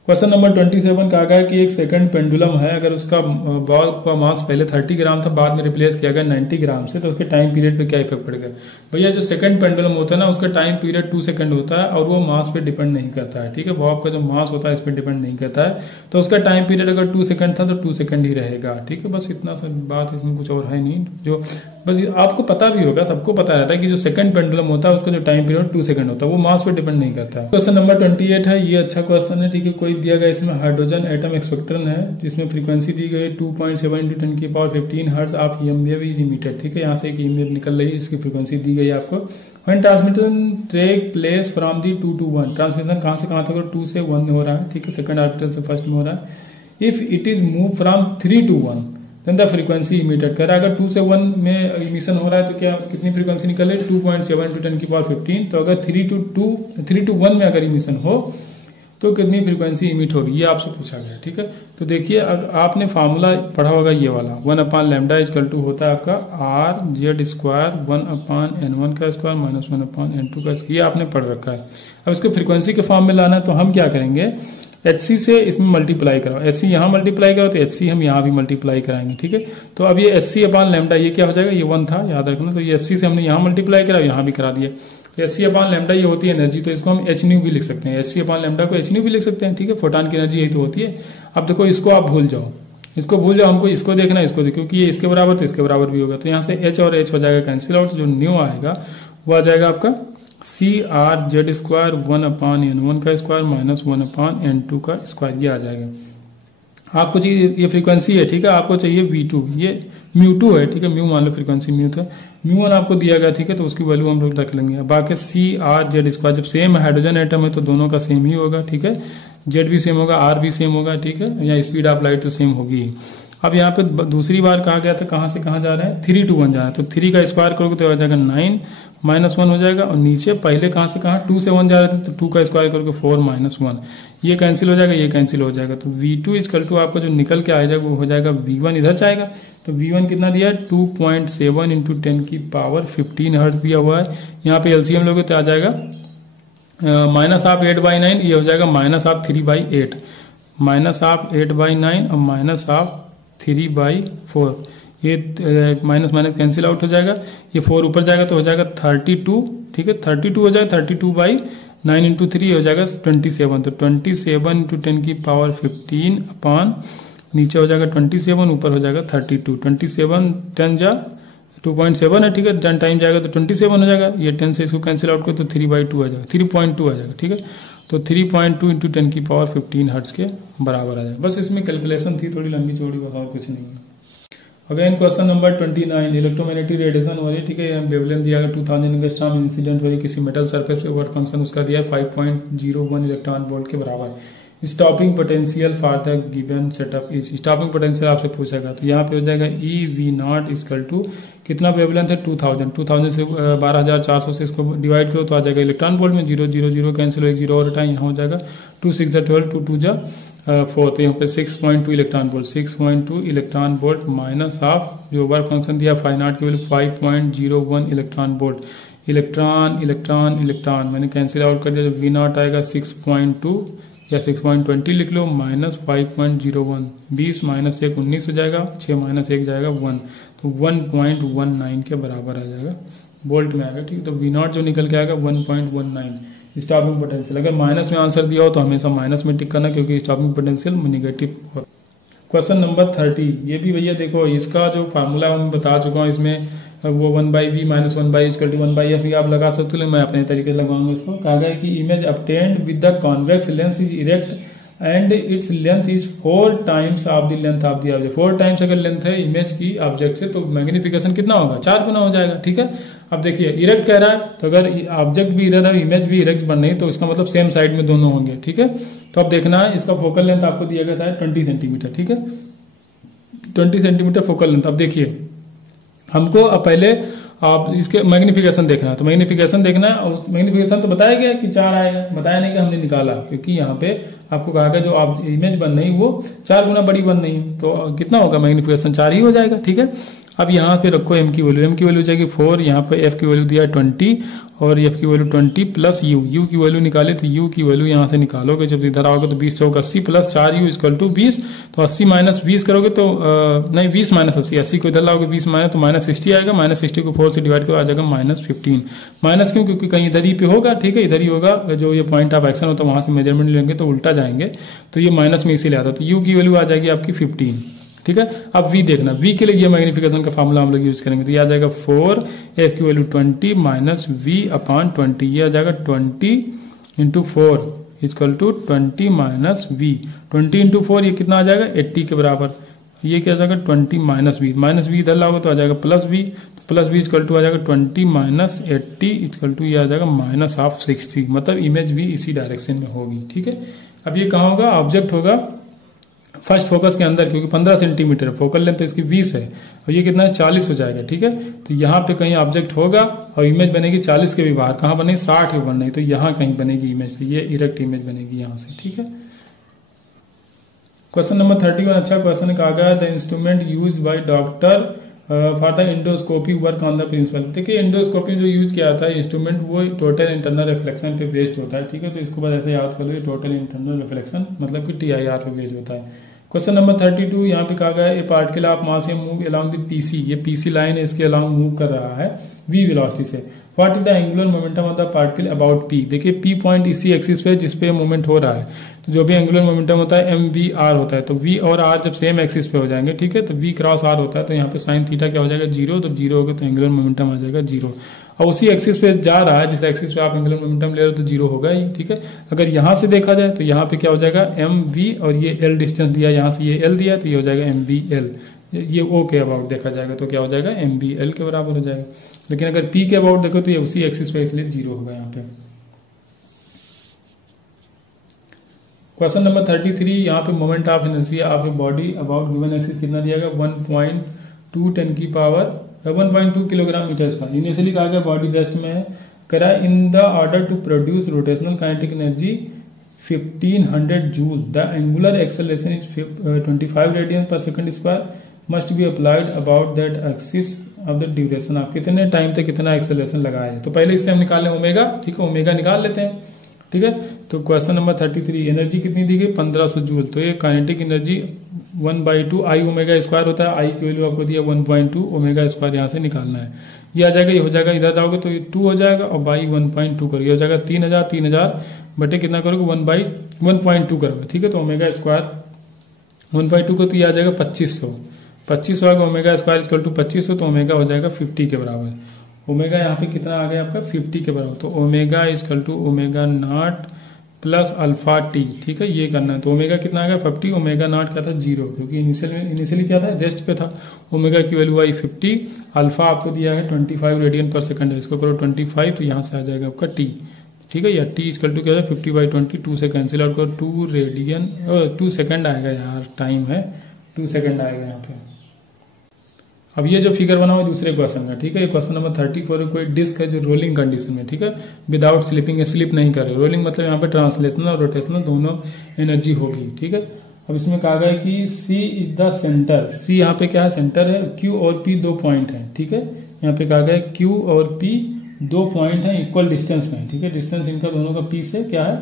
क्वेश्चन नंबर 27 कहा गया कि एक सेकंड पेंडुलम है, अगर उसका बॉल का मास पहले 30 ग्राम था, बाद में रिप्लेस किया गया 90 ग्राम से, तो उसके टाइम पीरियड पे क्या इफेक्ट पड़ेगा। भैया जो सेकंड पेंडुलम होता है ना, उसका टाइम पीरियड 2 सेकंड होता है और वो मास पे डिपेंड नहीं करता है, ठीक है, बॉब का जो मास होता है इस पर डिपेंड नहीं करता है। तो उसका टाइम पीरियड अगर 2 सेकंड था तो 2 सेकंड ही रहेगा, ठीक है, बस इतना सा बात, इसमें कुछ और है नहीं। जो बस आपको पता भी होगा, सबको पता रहता है कि जो सेकंड पेंडुलम होता है उसका जो टाइम पीरियड 2 सेकंड होता है, वो मास पे डिपेंड नहीं करता है। क्वेश्चन नंबर 28 है, ये अच्छा क्वेश्चन है, ठीक है, कोई दिया गया इसमें हाइड्रोजन एटम स्पेक्ट्रम है, जिसमें फ्रीक्वेंसी दी गई 2.7 इंटू 10 की power 15 hertz of EMF is emitted, ठीक है, यहाँ से एक ईएमएफ निकल रही है, इसकी फ्रीक्वेंसी दी गई है आपको। When transmission take place from the 2 to 1, transmission कहाँ से कहाँ तक, 2 से 1 में हो रहा है, ठीक है, सेकंड ऑर्बिटल से फर्स्ट में हो रहा है। If it is move from 3 to 1 then the frequency emitted, कह रहा है अगर 2 से 1 में इमिशन हो रहा है तो क्या कितनी फ्रीक्वेंसी निकल रही है, 2.7 इंटू 10 की पावर 15। तो अगर 3 to 1 में अगर इमिशन हो तो कितनी फ्रीक्वेंसी इमिट होगी, ये आपसे पूछा गया, ठीक है। तो देखिए आपने फार्मूला पढ़ा होगा ये वाला, 1/λ इक्वल टू होता है आपका आर जेड स्क्वायर 1/n1 का स्क्वायर माइनस 1/n2 का स्क्वायर, ये आपने पढ़ रखा है। अब इसको फ्रीक्वेंसी के फॉर्म में लाना है, तो हम क्या करेंगे, HC से इसमें मल्टीप्लाई कराओ, HC यहाँ मल्टीप्लाई करो तो HC हम यहाँ भी मल्टीप्लाई कराएंगे, ठीक है। तो अब ये HC/λ ये क्या हो जाएगा, ये 1 था, याद रखना, तो ये HC से हमने यहाँ मल्टीप्लाई करा, यहाँ भी करा दिया। तो HC/λ ये होती है एनर्जी, तो इसको हम hν भी लिख सकते हैं, HC/λ को hν भी लिख सकते हैं, ठीक है, फोटॉन की एनर्जी यही तो होती है। अब देखो इसको आप भूल जाओ, इसको भूल जाओ, हमको इसको देखना है, इसको क्योंकि ये इसके बराबर तो इसके बराबर भी होगा, तो यहाँ से h और h हो जाएगा कैंसिल आउट, तो जो न्यू आएगा वो आ जाएगा आपका CR जेड स्क्वायर 1/n1 का स्क्वायर माइनस 1/n2 का स्क्वायर, ये आ जाएगा। आपको चाहिए ये फ्रीक्वेंसी है, ठीक है, आपको चाहिए V2, ये μ2 है, ठीक है, म्यू मान लो फ्रीक्वेंसी म्यू था, μ1 आपको दिया गया, ठीक है, तो उसकी वैल्यू हम लोग रख लेंगे। बाकी CR जेड स्क्वायर, जब सेम हाइड्रोजन एटम है तो दोनों का सेम ही होगा, ठीक है, जेड भी सेम होगा, आर भी सेम होगा, ठीक है, या स्पीड ऑफ लाइट तो सेम होगी। अब यहाँ पे दूसरी बार कहा गया था कहाँ से कहाँ जा रहे हैं, 3 to 1 जा रहे हैं, तो 3 का स्क्वायर करोगे तो हो जाएगा 9 माइनस 1 हो जाएगा, और नीचे पहले कहाँ से कहाँ 2 से 1 जा रहे थे, तो 2 का स्क्वायर करोगे 4 माइनस 1, ये कैंसिल हो जाएगा, ये कैंसिल हो जाएगा। तो V2 इक्वल टू आपको जो निकल के आएगा वो हो जाएगा V1, इधर जाएगा, तो V1 कितना दिया है 2.7 इंटू 10 की पावर 15 हर्ट्ज दिया हुआ है। यहाँ पे LCM लोगे तो आ जाएगा माइनस ऑफ 8/9, ये हो जाएगा माइनस ऑफ 3/8, माइनस ऑफ 8/9 और माइनस ऑफ 3/4, ये माइनस माइनस कैंसिल आउट हो जाएगा, ये 4 ऊपर जाएगा तो हो जाएगा 32, ठीक है, 32 हो जाएगा, 32/9 इंटू 3 हो जाएगा 27, तो 27 इंटू 10 की पावर 15 अपान नीचे हो जाएगा 27, ऊपर हो जाएगा 32, 27 10 जा 2.7 है, ठीक है, 10 टाइम जाएगा तो 27 हो जाएगा, ये 10 से इसको कैंसिल आउट करो तो 3/2 आ जाएगा, 3.2 आ जाएगा, ठीक है, तो 3.2 इंटू 10 की पावर 15 हर्ट्ज के बराबर आ जाएगा। बस इसमें कैलकुलेशन थी थोड़ी लंबी चौड़ी, बस और कुछ नहीं है। Again question number 29, electromagnetic radiation हो रही है, ठीक है, वेवलेंथ दिया गया 2000 एंगस्ट्रॉम, इंसिडेंट हो रही किसी मेटल सरफेस पे, वर्क फंक्शन उसका दिया है 5.01 इलेक्ट्रॉन वोल्ट के बराबर। Stopping potential for the given setup is, stopping potential आपसे पूछेगा तो यहाँ पे हो जाएगा E V not equal to कितना वेवलेंथ है 2000 से 12400 से इसको डिवाइड करो तो आ जाएगा इलेक्ट्रॉन वोल्ट में 0 0 0 कैंसिल हो, एक 0 और हटाए, यहाँ हो जाएगा 2 6 12 2 2 जा 4, तो यहाँ पे 6.2 electron volt, 6.2 electron volt minus of जो वर्क फंक्शन दिया फाई नॉट की value 5.01 electron volt, electron electron electron मैंने कैंसिल आउट कर दिया, तो वी नॉट आएगा 6.2 या 6.20 लिख लो माइनस 5.01, 20 माइनस 1 19 हो जाएगा, 6 माइनस 1 जाएगा 1, तो 1.19 के बराबर आ जाएगा वोल्ट में आएगा। ठीक, तो वी नॉट जो निकल के आएगा 1.19 स्टॉपिंग पोटेंशियल। अगर माइनस में आंसर दिया हो तो हमेशा माइनस में टिक करना क्योंकि स्टॉपिंग पोटेंशियल निगेटिव हो। क्वेश्चन नंबर 30, ये भी भैया देखो इसका जो फार्मूला मैं बता चुका हूँ, इसमें वो 1/v माइनस 1/1/f भी आप लगा सकते हो, मैं अपने तरीके से लगाऊंगा इसको। कहा गया कि image obtained with the convex lens is erect and its length is 4 times of the length of the object. 4 times अगर लेंथ है इमेज की ऑब्जेक्ट से तो मैग्निफिकेशन कितना होगा, 4 गुना हो जाएगा। ठीक है, अब देखिए इरेक्ट कह रहा है तो अगर ऑब्जेक्ट भी इरेक्ट है इमेज भी इरेक्ट बन रही तो इसका मतलब सेम साइड में दोनों होंगे। ठीक है, तो अब देखना है इसका फोकल लेंथ आपको दिया गया शायद 20 सेंटीमीटर। ठीक है, 20 सेंटीमीटर फोकल लेंथ। अब देखिए हमको अब पहले आप इसके मैग्निफिकेशन देखना है, तो मैग्निफिकेशन देखना है और मैग्निफिकेशन तो बताया गया कि 4 आएगा, बताया नहीं कि हमने निकाला, क्योंकि यहाँ पे आपको कहा गया जो आप इमेज बन रही वो 4 गुना बड़ी बन रही है, तो कितना होगा मैग्निफिकेशन 4 ही हो जाएगा। ठीक है, अब यहाँ पे रखो एम की वैल्यू, एम की वैल्यू जाएगी 4, यहाँ पे एफ की वैल्यू दिया 20 और एफ की वैल्यू 20 प्लस यू की वैल्यू निकाले तो यू की वैल्यू यहाँ से निकालोगे जब इधर आओगे तो 20 चौक 80 प्लस 4u इक्वल टू 20, तो 80 माइनस 20 करोगे तो नहीं 20 माइनस 80, 80 को इधर लाओगे 20 माइनस तो माइनस 60 आएगा, माइनस 60 को 4 से डिवाइड करो आ जाएगा माइनस 15। माइनस क्यों, क्योंकि कहीं इधर ही पे होगा। ठीक है, इधर ही होगा, जो ये पॉइंट ऑफ एक्शन होता है वहां से मेजरमेंट लेंगे तो उल्टा जाएंगे, तो ये माइनस में इसीलिए आता है, तो यू की वैल्यू आ जाएगी आपकी 15। ठीक है, अब v देखना, v के लिए ये मैग्निफिकेशन का फार्मूला हम लोग यूज करेंगे, तो ये आ जाएगा 4 f की वैल्यू 20 माइनस v अपॉन 20, ये आ जाएगा 20 into 4 equal to 20 minus v, 20 into 4 ये कितना आ जाएगा 80 के बराबर, ये क्या आ जाएगा 20 माइनस v इधर लाओगे तो आ जाएगा plus v, plus v equal to आ जाएगा 20 माइनस 80 इक्वल टू ये आ जाएगा माइनस ऑफ 60, मतलब इमेज भी इसी डायरेक्शन में होगी। ठीक है, अब ये कहाँ होगा, ऑब्जेक्ट होगा फर्स्ट फोकस के अंदर, क्योंकि 15 सेंटीमीटर फोकल लेंथ तो इसकी 20 है और ये कितना है 40 हो जाएगा। ठीक है, तो यहाँ पे कहीं ऑब्जेक्ट होगा और इमेज बनेगी 40 के भी बाहर, कहाँ बनेगी 60 के बन रही, तो यहाँ कहीं बनेगी इमेज, तो ये इरेक्ट इमेज बनेगी यहाँ से। ठीक है, क्वेश्चन नंबर 31 अच्छा क्वेश्चन कहा गया, the instrument use by doctor for the endoscopy work on the principle. देखिए एंडोस्कोपी जो यूज किया था इंस्ट्रूमेंट वो टोटल इंटरनल रिफ्लेक्शन पे बेस्ड होता है। ठीक है, तो इसको बस ऐसे याद कर लो, ये टोटल इंटरनल रिफ्लेक्शन मतलब कि TIR पे बेस्ड होता है। क्वेश्चन नंबर 32 यहाँ पे कहा गया ए particle of mass A move along the PC, ये PC लाइन है इसके अलोंग मूव कर रहा है v वेलोसिटी से, what is the angular momentum of the particle about P। देखिए P पॉइंट इसी एक्सिस पे जिसपे मूवमेंट हो रहा है, तो जो भी एंगुलर मोमेंटम होता है mvr होता है, तो v और r जब सेम एक्सिस पे हो जाएंगे, ठीक है, तो v क्रॉस r होता है, तो यहाँ पे साइन थीटा क्या हो जाएगा 0, तो 0 होगा तो एंगुलर मोमेंटम आ जाएगा 0, और उसी एक्सिस पे जा रहा है जिस एक्सिस पे आप एंगुलर मोमेंटम ले रहे हो तो 0 होगा ही। ठीक है, अगर यहाँ से देखा जाए तो यहाँ पे क्या हो जाएगा mv और ये l डिस्टेंस दिया, यहाँ से ये l दिया तो ये हो जाएगा mvl, ये o के अबाउट देखा जाएगा तो क्या हो जाएगा mvl के बराबर हो जाएगा। लेकिन अगर p के अबाउट देखो तो ये उसी एक्सिस पे इसलिए 0 होगा यहाँ पे। क्वेश्चन नंबर 33 यहाँ पे moment of inertia of a body about given axis कितना दिया गया 1.2 10 की power 1.2 kilogram metre square. Initially कहा गया बॉडी रेस्ट में है, करा in the order to produce rotational kinetic energy 1500 joule, the angular acceleration is 25 radian per second square must be applied about that axis of the duration. आप कितने time तक कितना acceleration लगाए हैं, तो पहले इससे हम निकाल लें ओमेगा। ठीक है, ओमेगा निकाल लेते हैं। ठीक है, तो क्वेश्चन नंबर 33 एनर्जी कितनी दी गई 1500 जूल, तो ये काइनेटिक एनर्जी 1/2 आई ओमेगा स्क्वायर होता है, आई की वैल्यू आपको दिया 1.2 ओमेगा स्क्वायर यहाँ से निकालना है, ये आ जाएगा, ये हो जाएगा, इधर जाओगे तो ये 2 हो जाएगा और बाई 1.2 करोगे हो जाएगा 3000 बटे कितना करोगे 1/1.2 करोगे। ठीक है, तो ओमेगा स्क्वायर 1/2 को तो ये आ जाएगा 2500 आएगा, ओमेगा स्क्वायर इक्वल टू 2500, तो ओमेगा हो जाएगा 50 के बराबर। ओमेगा यहाँ पे कितना आ गया आपका 50 के बराबर, तो omega equal to omega not plus alpha T. ठीक है, ये करना है, तो ओमेगा कितना आ गया 50, ओमेगा नॉट क्या था 0, क्योंकि इनिशियली क्या था रेस्ट पे था। ओमेगा की वैल्यू आई 50, अल्फा आपको दिया है 25 रेडियन पर सेकंड है, इसको करो 25 तो यहाँ से आ जाएगा आपका टी। ठीक है, या टी इक्वल टू क्या है 50/20, 2 से कैंसिल आउट करो, 2 रेडियन 2 सेकंड आएगा यार, टाइम है 2 सेकंड आएगा यहाँ पे। अब ये जो फिगर बना हुआ है दूसरे क्वेश्चन का, ठीक है, ये क्वेश्चन नंबर 34 कोई डिस्क है जो रोलिंग कंडीशन में, ठीक है, विदाउट स्लिपिंग, स्लिप नहीं कर रहे, रोलिंग मतलब यहाँ पे ट्रांसलेशनल और रोटेशनल दोनों एनर्जी होगी, ठीक है। अब इसमें कहा गया कि सी इज द सेंटर, सी यहाँ पे क्या है, सेंटर है, क्यू और पी 2 पॉइंट है, ठीक है, यहाँ पे कहा गया क्यू और पी 2 पॉइंट है इक्वल डिस्टेंस में, ठीक है, डिस्टेंस इनका दोनों का पी से क्या है,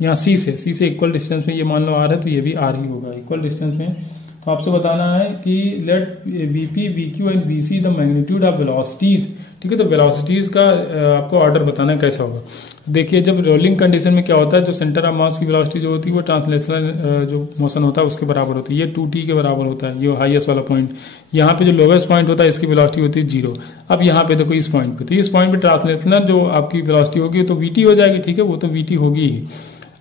यहाँ सी से इक्वल डिस्टेंस में, ये मान लो आर है तो ये भी आर ही होगा इक्वल डिस्टेंस में। तो आपसे बताना है कि let VP VQ and VC the magnitude of velocities, ठीक है, तो वेलोसिटीज का आपको ऑर्डर बताना है कैसा होगा। देखिए जब रोलिंग कंडीशन में क्या होता है, जो सेंटर ऑफ मास की वेलोसिटी जो होती है वो ट्रांसलेशनल जो मोशन होता है उसके बराबर होती है, ये 2t के बराबर होता है, ये हाईएस्ट वाला पॉइंट। यहाँ पे जो लोवेस्ट पॉइंट होता है इसकी वेलोसिटी होती है 0। अब यहाँ पे देखो इस पॉइंट पे, तो इस पॉइंट पे ट्रांसलेशनल जो आपकी वेलोसिटी होगी तो vt हो जाएगी, ठीक है, वो तो vt होगी ही।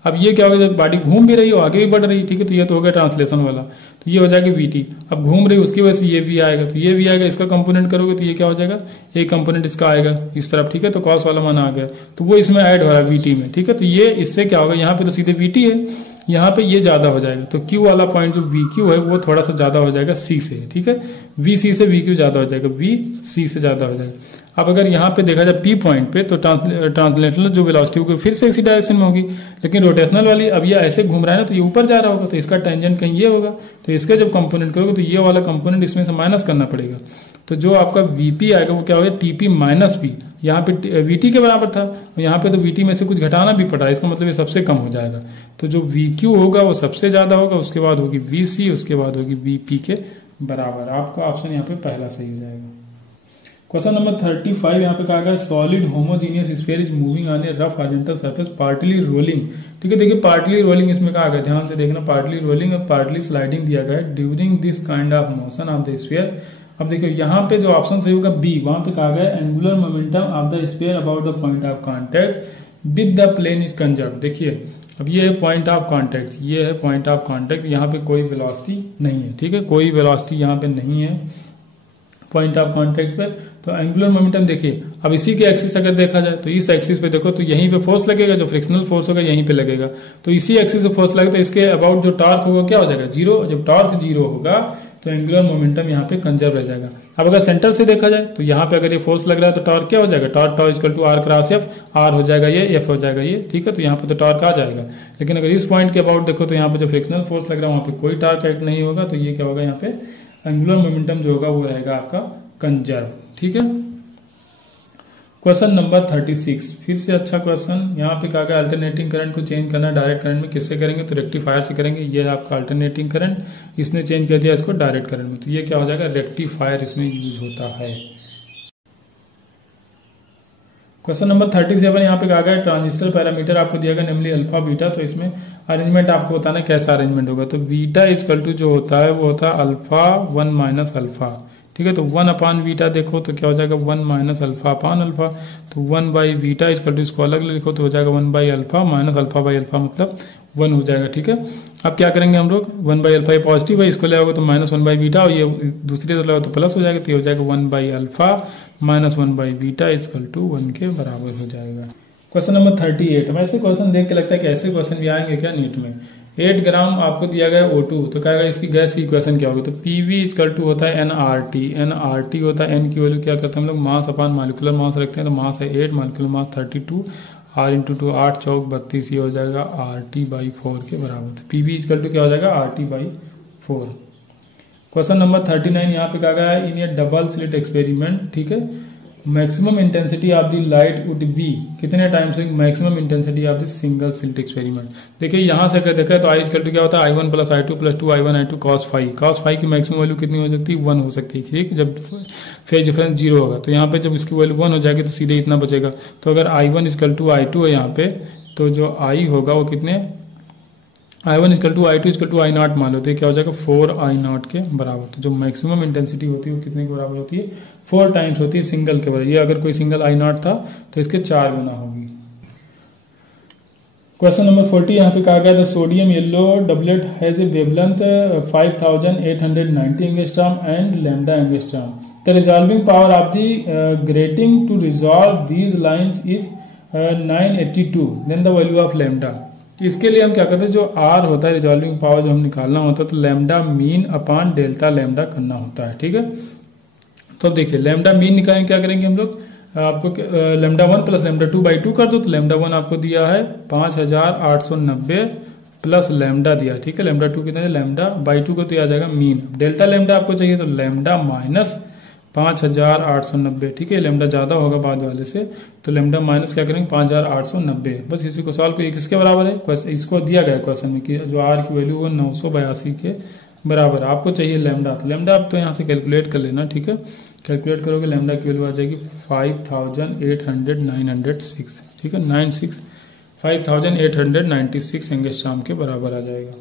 अब ये क्या होगा, जब बॉडी घूम भी रही हो आगे भी बढ़ रही है, ठीक है, तो ये तो हो गया ट्रांसलेशन वाला, तो ये हो जाएगा vt। अब घूम रही उसकी वजह से ये भी आएगा, तो ये भी आएगा, इसका कंपोनेंट करोगे तो ये क्या हो जाएगा, एक कंपोनेंट इसका आएगा इस तरफ, ठीक है, तो कॉस वाला मान आ गया, तो वो इसमें ऐड हो रहा है vt में, ठीक है, तो ये इससे क्या होगा, यहाँ पे तो सीधे vt है, यहाँ पे ये ज्यादा हो जाएगा, तो q वाला पॉइंट जो vq है वो थोड़ा सा ज्यादा हो जाएगा c से, ठीक है, vc से vq ज्यादा हो जाएगा, vc से ज्यादा हो जाएगा। अब अगर यहाँ पे देखा जाए P पॉइंट पे तो ट्रांसलेशनल जो वेलोसिटी होगी फिर से इसी डायरेक्शन में होगी, लेकिन रोटेशनल वाली अब ये ऐसे घूम रहा है ना तो ये ऊपर जा रहा होगा, तो इसका टेंजेंट कहीं ये होगा, तो इसका जब कंपोनेंट करोगे तो ये वाला कंपोनेंट इसमें से माइनस करना पड़ेगा, तो जो आपका Vp आएगा वो क्या होगा, TP माइनस P, यहाँ पे Vt के बराबर था, यहाँ पे तो Vt में से कुछ घटाना भी पड़ा, इसका मतलब ये सबसे कम हो जाएगा, तो जो Vq होगा वो सबसे ज्यादा होगा, उसके बाद होगी Vc, उसके बाद होगी Vp के बराबर। आपका ऑप्शन यहाँ पे पहला सही हो जाएगा। क्वेश्चन नंबर 35 यहाँ पे कहा गया solid homogeneous sphere is moving on A rough horizontal surface partly rolling, ठीक है, देखिए पार्टली रोलिंग इसमें कहा गया, ध्यान से देखना, पार्टली रोलिंग और पार्टली स्लाइडिंग दिया गया है during this kind of motion of the sphere. अब देखियो यहाँ पे जो ऑप्शन सही होगा बी, वहां पे कहा गया angular momentum of the sphere about the point of contact with the plane is conserve. देखिए अब ये है पॉइंट ऑफ कॉन्टेक्ट, ये है पॉइंट ऑफ कॉन्टेक्ट, यहाँ पे कोई वेलोसिटी नहीं है, ठीक है, कोई वेलोसिटी यहाँ पे नहीं है पॉइंट ऑफ कॉन्टेक्ट पे। तो एंगुलर मोमेंटम देखिए, अब इसी के एक्सिस अगर देखा जाए तो इस एक्सिस पे देखो तो यहीं पे फोर्स लगेगा, जो फ्रिक्शनल फोर्स होगा यहीं पे लगेगा, तो इसी एक्सिस पे फोर्स लगेगा, तो इसके अबाउट जो टॉर्क होगा क्या हो जाएगा, 0। जब टॉर्क 0 होगा तो एंगुलर मोमेंटम यहाँ पे कंजर्व रह जाएगा। अब अगर सेंटर से देखा जाए तो यहाँ पे अगर ये फोर्स लग रहा है तो टॉर्क क्या हो जाएगा, torque tau equal to R cross F, R हो जाएगा ये, एफ हो जाएगा ये, ठीक है, तो यहाँ पे तो टॉर्क आ जाएगा। लेकिन अगर इस पॉइंट के अबाउट देखो तो यहाँ पे जो फ्रिक्शनल फोर्स लग रहा है वहां पे कोई टॉर्क एक्ट नहीं होगा, तो ये क्या होगा, यहाँ पे एंगुलर मोमेंटम जो होगा वो रहेगा आपका कंजर्व, ठीक है। क्वेश्चन नंबर 36 फिर से अच्छा क्वेश्चन, यहाँ पे कहा गया अल्टरनेटिंग करंट को चेंज करना डायरेक्ट करंट में किससे करेंगे, तो रेक्टिफायर से करेंगे। ये आपका अल्टरनेटिंग करंट, इसने चेंज कर दिया इसको डायरेक्ट करंट में, तो ये क्या हो जाएगा, रेक्टिफायर इसमें यूज होता है। क्वेश्चन नंबर 37 यहाँ पे कहा गया ट्रांजिस्टर पैरामीटर आपको दिया गया नेमली अल्फा बीटा, तो इसमें अरेंजमेंट आपको बताना है कैसा अरेंजमेंट होगा। तो बीटा इक्वल टू जो होता है वो होता है अल्फा 1 माइनस अल्फा, ठीक है, तो 1 अपान बीटा देखो तो क्या हो जाएगा 1 माइनस अल्फा अपान अल्फा, तो 1 बाई बीटा इक्वल टू इसको अलग लिखो तो हो जाएगा 1 by alpha minus alpha by alpha मतलब 1 हो जाएगा, ठीक है। अब क्या करेंगे हम लोग, 1 बाई अल्फा ये पॉजिटिव है, इसको ले आओगे तो माइनस 1 बाई बीटा, और ये दूसरी तरफ लगाओ तो प्लस हो जाएगा, तो ये हो जाएगा 1 by alpha minus 1 by beta equal to 1 के बराबर हो जाएगा। क्वेश्चन नंबर 38, वैसे क्वेश्चन देख के लगता है कि ऐसे क्वेश्चन भी आएंगे क्या नीट में। 8 ग्राम आपको दिया गया O2, तो कहेगा इसकी गैस की इक्वेशन क्या होगी, तो PV इक्वल टू होता है nRT, nRT होता है n की वैल्यू क्या करते हैं हम लोग मास अपान मॉलिक्यूलर मास रखते हैं, तो मास है 8, मॉलिक्यूलर मास 32, R इंटू 2 8 चौक 32, ये हो जाएगा RT/4 के बराबर, तो PV इक्वल टू क्या हो जाएगा RT/4। क्वेश्चन नंबर 39 यहाँ पे कहा गया है in a double slit experiment, ठीक है, maximum intensity of the light would be कितने times maximum intensity of the single slit experiment. देखिए यहाँ से अगर देखा तो आई इक्वल टू क्या होता है I1 plus I2 plus 2 I1 I2 cos phi की मैक्सिमम वैल्यू कितनी हो सकती है 1 हो सकती है, ठीक, जब फेज डिफरेंस 0 होगा, तो यहाँ पे जब इसकी वैल्यू 1 हो जाएगी तो सीधे इतना बचेगा, तो अगर I1 इक्वल टू I2 है यहाँ पे, तो जो I होगा वो कितने I1 equal to I2 equal to I0 मान लो, तो क्या हो जाएगा 4 I0 के बराबर। तो जो मैक्सिमम इंटेंसिटी होती है वो कितने के बराबर होती है 4 टाइम्स होती है सिंगल के बराबर। ये अगर कोई सिंगल I0 था तो इसके 4 गुना होगी। क्वेश्चन नंबर 40 यहाँ पे कहा गया the sodium yellow doublet has a wavelength 5890 angstrom and lambda angstrom. The resolving power of the grating to resolve these lines is 982 then the value of lambda. इसके लिए हम क्या करते हैं, जो आर होता है रिजॉल्विंग पावर जो हम निकालना होता है, तो lambda mean upon delta lambda करना होता है। ठीक है, तो देखिए लैम्डा मीन निकालेंगे, क्या करेंगे हम लोग, आपको लैम्डा 1 प्लस लैम्डा 2 बाई 2 कर दो, तो लैम्डा 1 आपको दिया है 5890 प्लस लैम्डा दिया। ठीक है, लैम्डा 2 कितना है, लैम्डा बाई 2 को तो आ जाएगा मीन। डेल्टा लैम्डा आपको चाहिए तो लैम्डा माइनस 5890। ठीक है, लैम्डा ज्यादा होगा बाद वाले से, तो लैम्डा माइनस क्या करेंगे 5890। बस इसी को सॉल्व करिए, किसके बराबर है, इसको दिया गया क्वेश्चन में कि जो आर की वैल्यू वो 982 के बराबर। आपको चाहिए लैम्डा, तो लैम्डा आप तो यहाँ से कैलकुलेट कर लेना। ठीक है, कैलकुलेट करोगे लैम्डा की वैल्यू आ जाएगी 5896। ठीक है, 5896 एंगस्ट्रॉम के बराबर आ जाएगा।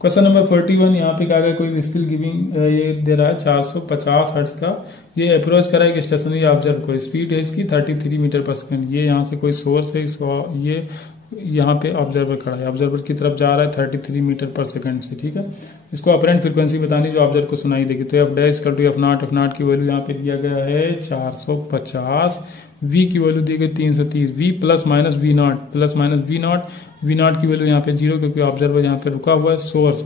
क्वेश्चन नंबर 41 यहाँ पे क्या है, कोई स्टिल गिविंग ये दे रहा है 450 हर्ट्ज का, ये अप्रोच करा है एक स्टेशनरी ऑब्जर्व को, स्पीड है इसकी 33 मीटर पर सेकंड। ये यहाँ से कोई सोर्स है, इसको ये यहाँ पे ऑब्जर्वर खड़ा है, ऑब्जर्वर की तरफ जा रहा है 33 मीटर पर सेकंड से। ठीक है, इसको अपरेंट फ्रीक्वेंसी बतानी जो ऑब्जर्वर को सुनाई देगी, तो F dash equal to F not की वैल्यू यहाँ पे दिया गया है 450, वी की वैल्यू दी गई 330, V plus minus V not की वैल्यू यहाँ पे 0, क्योंकि ऑब्जर्वर यहाँ पे रुका हुआ है। सोर्स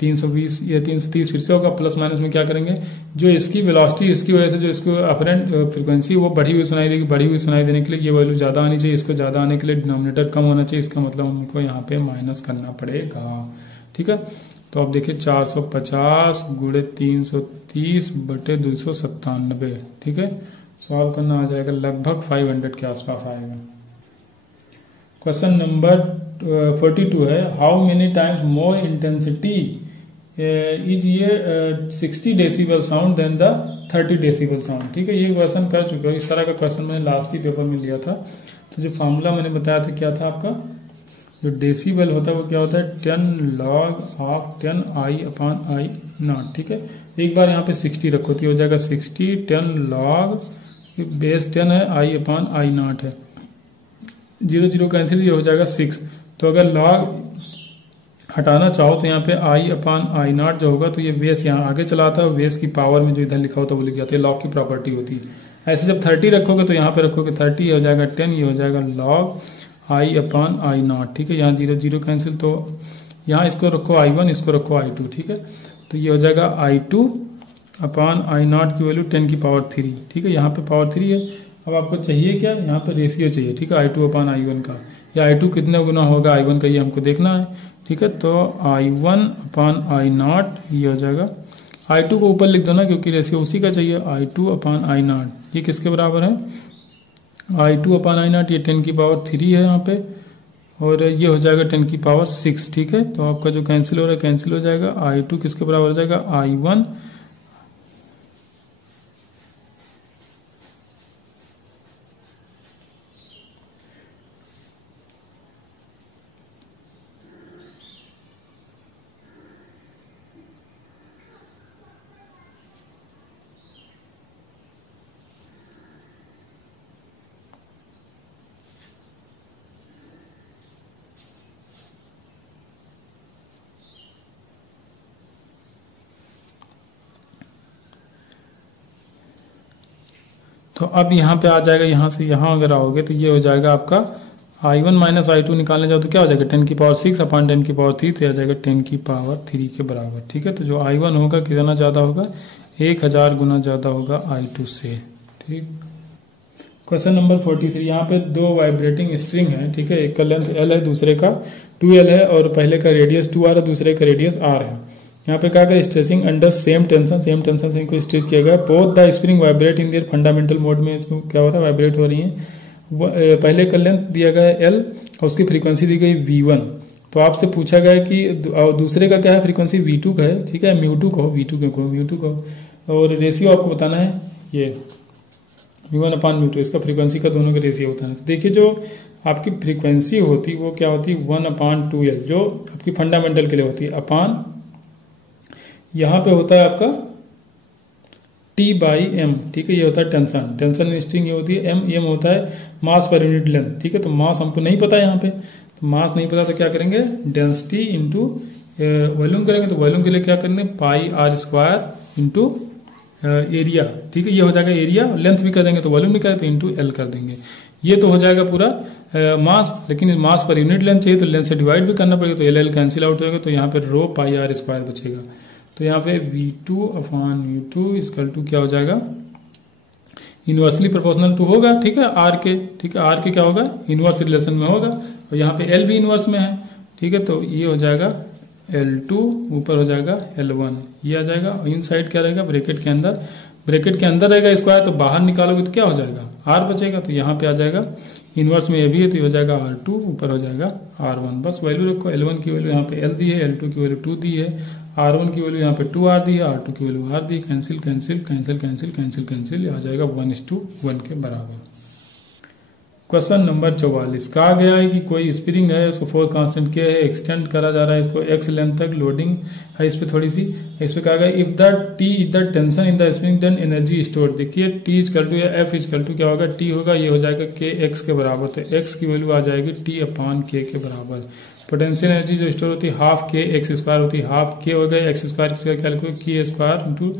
320 या 330 फिर से होगा, प्लस माइनस में क्या करेंगे, जो इसकी वेलोसिटी इसकी वजह से जो इसको अपरेंट फ्रीक्वेंसी वो बढ़ी हुई सुनाई देगी, बढ़ी हुई सुनाई देने के लिए ये वैल्यू ज्यादा आनी चाहिए, इसको ज्यादा आने के लिए डिनोमिनेटर कम होना चाहिए, इसका मतलब हमको यहाँ पे माइनस करना पड़ेगा। ठीक है, तो अब देखिए 450 गुणे 330 बटे 297। ठीक है, सॉल्व करना आ जाएगा लगभग 500 के आसपास आएगा। क्वेश्चन नंबर 42 है, how many times more intensity is ये 60 decibel sound then the 30 decibel sound. ठीक है, ये क्वेश्चन कर चुके हो, इस तरह का क्वेश्चन मैंने लास्ट ही पेपर में लिया था। तो जो फॉर्मूला मैंने बताया था क्या था आपका, जो डेसिबल होता है वो क्या होता है 10 log of 10 I upon I not. ठीक है, एक बार यहाँ पे 60 रखो तो हो जाएगा 60, 10 log बेस 10 है, I अपॉन I नॉट है, 0 0 कैंसिल, ये हो जाएगा 6। तो अगर लॉग हटाना चाहो तो यहाँ पे I अपॉन I नॉट जो होगा, तो ये बेस यहाँ आगे चलाता है, बेस की पावर में जो इधर लिखा होता है वो लिख जाता है, लॉग की प्रॉपर्टी होती है। ऐसे जब 30 रखोगे तो यहाँ पे रखोगे 30, ये हो जाएगा 10, ये हो जाएगा log I upon I not. ठीक है, यहाँ 0 0 कैंसिल, तो यहाँ इसको रखो I1, इसको रखो I2। ठीक है, तो ये हो जाएगा I2 अपॉन I नॉट की वैल्यू 10 की पावर 3। ठीक है, यहाँ पे पावर 3 है। अब आपको चाहिए क्या, यहाँ पे रेशियो चाहिए। ठीक है, I2 अपॉन I1 का, या I2 कितने गुना होगा I1 का, ये हमको देखना है। ठीक है, तो I1 अपॉन I नॉट ये हो जाएगा, I2 को ऊपर लिख दो ना, क्योंकि रेशियो उसी का चाहिए, I2 अपॉन I नॉट, ये किसके बराबर है, I2 अपॉन I नॉट, ये 10 की पावर 3 है यहाँ पे, और ये हो जाएगा 10 की पावर 6। ठीक है, तो आपका जो कैंसिल हो रहा है कैंसिल हो जाएगा, I2 किसके बराबर हो जाएगा I1 तो अब यहाँ पे आ जाएगा, यहाँ से यहाँ अगर आओगे तो ये हो जाएगा आपका I1 माइनस I2 निकालने जाओ तो क्या हो जाएगा 10 की पावर 6 अपॉन 10 की पावर 3, तो आ जाएगा 10 की पावर 3 के बराबर। ठीक है, तो जो I1 होगा कितना ज़्यादा होगा, 1000 गुना ज़्यादा होगा I2 से। ठीक, क्वेश्चन नंबर 43, यहाँ पे दो वाइब्रेटिंग स्ट्रिंग है। ठीक है, एक का लेंथ L है, दूसरे का 2L है, और पहले का रेडियस 2R है, दूसरे का रेडियस R है। यहाँ पे क्या कर स्ट्रेचिंग अंडर सेम टेंशन से इनको स्ट्रेच किया गया। Both the spring vibrate in their fundamental mode में, इसको क्या हो रहा है वाइब्रेट हो रही है। पहले का लेंथ दिया गया है L और उसकी फ्रीक्वेंसी दी गई V1। तो आपसे पूछा गया कि दूसरे का क्या है फ्रीक्वेंसी V2 का है। ठीक है, म्यू2 को म्यू2 को, और रेशियो आपको बताना है ये V1 अपॉन म्यू2, इसका फ्रीक्वेंसी का दोनों का रेशियो होता है। तो देखिए जो आपकी फ्रीक्वेंसी होती वो क्या होती है 1 अपॉन 2L, जो आपकी फंडामेंटल के लिए होती है, अपॉन यहाँ पे होता है आपका T/M। ठीक है, ये होता है टेंशन स्ट्रिंग ये होती है, M होता है मास पर यूनिट लेंथ। ठीक है, तो मास हमको नहीं पता यहाँ पे, तो मास नहीं पता तो क्या करेंगे डेंसिटी इंटू वॉल्यूम करेंगे। तो वॉल्यूम के लिए क्या करेंगे πr² इंटू एरिया, ठीक है, ये हो जाएगा एरिया, लेंथ भी कर देंगे तो वॉल्यूम निकाले तो इंटू एल कर देंगे। ये तो हो जाएगा पूरा मास, लेकिन मास पर यूनिट लेंथ चाहिए तो लेंथ से डिवाइड भी करना पड़ेगा, तो एल एल कैंसिल आउट होगा, तो यहाँ पे रो पाई आर स्क्वायर बचेगा। तो यहाँ पे V2 upon U2 equal to क्या हो जाएगा, इनवर्सली प्रोपोर्शनल टू होगा, ठीक है, आर के, ठीक है, आर के क्या होगा, इनवर्स रिलेशन में होगा, और यहाँ पे एल भी इनवर्स में है, ठीक है, तो ये हो जाएगा L2 ऊपर हो जाएगा L1, ये आ जाएगा, और इन साइड क्या रहेगा, ब्रैकेट के अंदर रहेगा स्क्वायर, तो बाहर निकालोगे तो क्या हो जाएगा, आर बचेगा, तो यहाँ पे आ जाएगा इनवर्स में ये भी है, तो ये हो जाएगा R2 ऊपर हो जाएगा R1। बस वैल्यू रखो, L1 की वैल्यू यहाँ पे L दी है, L2 की वैल्यू 2 दी है, R1 की वैल्यू यहाँ पे 2R दी है, R2 की वैल्यू R दी, cancel cancel cancel cancel cancel cancel, आ जाएगा 1:1 के बराबर। क्वेश्चन नंबर 44, कहा गया है कि कोई स्प्रिंग है, उसको फोर्स कांस्टेंट क्या है, एक्सटेंड करा जा रहा है इसको एक्स लेंथ तक, लोडिंग है इस पे थोड़ी सी, इस पे कहा गया if the T is the tension in the spring then energy store. देखिए टी इक्वल टू या एफ इक्वल टू क्या होगा, टी होगा, ये हो जाएगा के एक्स के बराबर, तो एक्स की वैल्यू आ जाएगी टी अपॉन के बराबर। पोटेंशियल एनर्जी जो स्टोर होती है हाफ के एक्स स्क्वायर होती है, हाफ के हो गया एक्स स्क्वायर कैलकुलेट की square into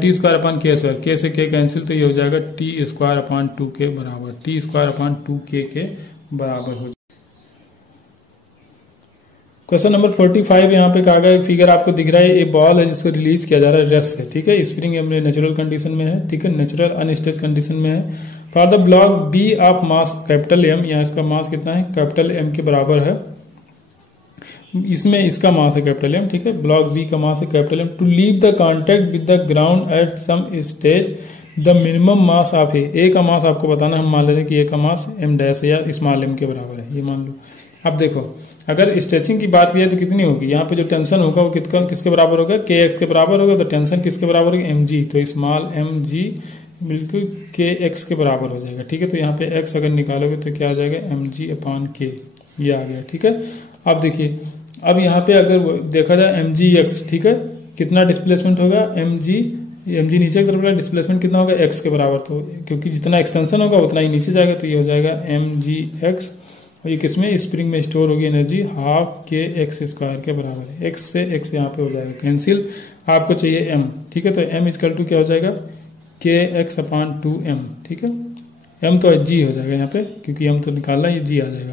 T square upon के स्क्वायर, के से के कैंसिल, तो ये हो जाएगा टी स्क्वायर अपॉन 2 के बराबर, टी स्क्वायर अपॉन 2 के बराबर हो जाएगा। क्वेश्चन नंबर 45 यहाँ पे कहा गया फिगर आपको दिख रहा है, एक बॉल है जिसको रिलीज किया जा रहा है रेस्ट से, ठीक है, स्प्रिंग नेचुरल कंडीशन में है, ठीक है, नेचुरल अनस्टेज कंडीशन में है। For the block B of mass capital M, यहाँ इसका मास कितना है, कैपिटल एम के बराबर है, इसमें इसका मास है कैपिटल एम, ठीक है, ब्लॉक बी का मास है capital M. To leave the contact with the ground at some stage the minimum mass of A का मास आपको बताना, हम मान ले रहे हैं कि ए का मास एम डैश या स्मॉल एम के बराबर है, ये मान लो। अब देखो अगर स्ट्रेचिंग की बात की जाए तो कितनी होगी, यहाँ पे जो टेंशन होगा वो किसके बराबर होगा, के एक्स के बराबर होगा, तो टेंशन किसके बराबर होगी, एम जी, तो स्मॉल एम जी बिल्कुल के एक्स के बराबर हो जाएगा, ठीक है, तो यहाँ पे एक्स अगर निकालोगे तो क्या आ जाएगा, एम जी अपॉन के, ये आ गया, ठीक है। अब देखिए अब यहाँ पे अगर देखा जाए एम जी एक्स, ठीक है, कितना डिस्प्लेसमेंट होगा, एम जी नीचे की तरफ डिस्प्लेसमेंट कितना होगा, एक्स के बराबर, तो क्योंकि जितना एक्सटेंशन होगा उतना ही नीचे जाएगा, तो ये हो जाएगा एम जी एक्स, और ये किसमें, स्प्रिंग में स्टोर होगी एनर्जी हाफ के एक्स स्क्वायर के बराबर है, एक्स से एक्स यहाँ पे हो जाएगा कैंसिल, आपको चाहिए एम, ठीक है, तो एम इक्वल टू क्या हो जाएगा, के एक्स अपॉन 2m, ठीक है, एम तो जी हो जाएगा यहाँ पे क्योंकि एम तो निकालना, ये जी आ जाएगा,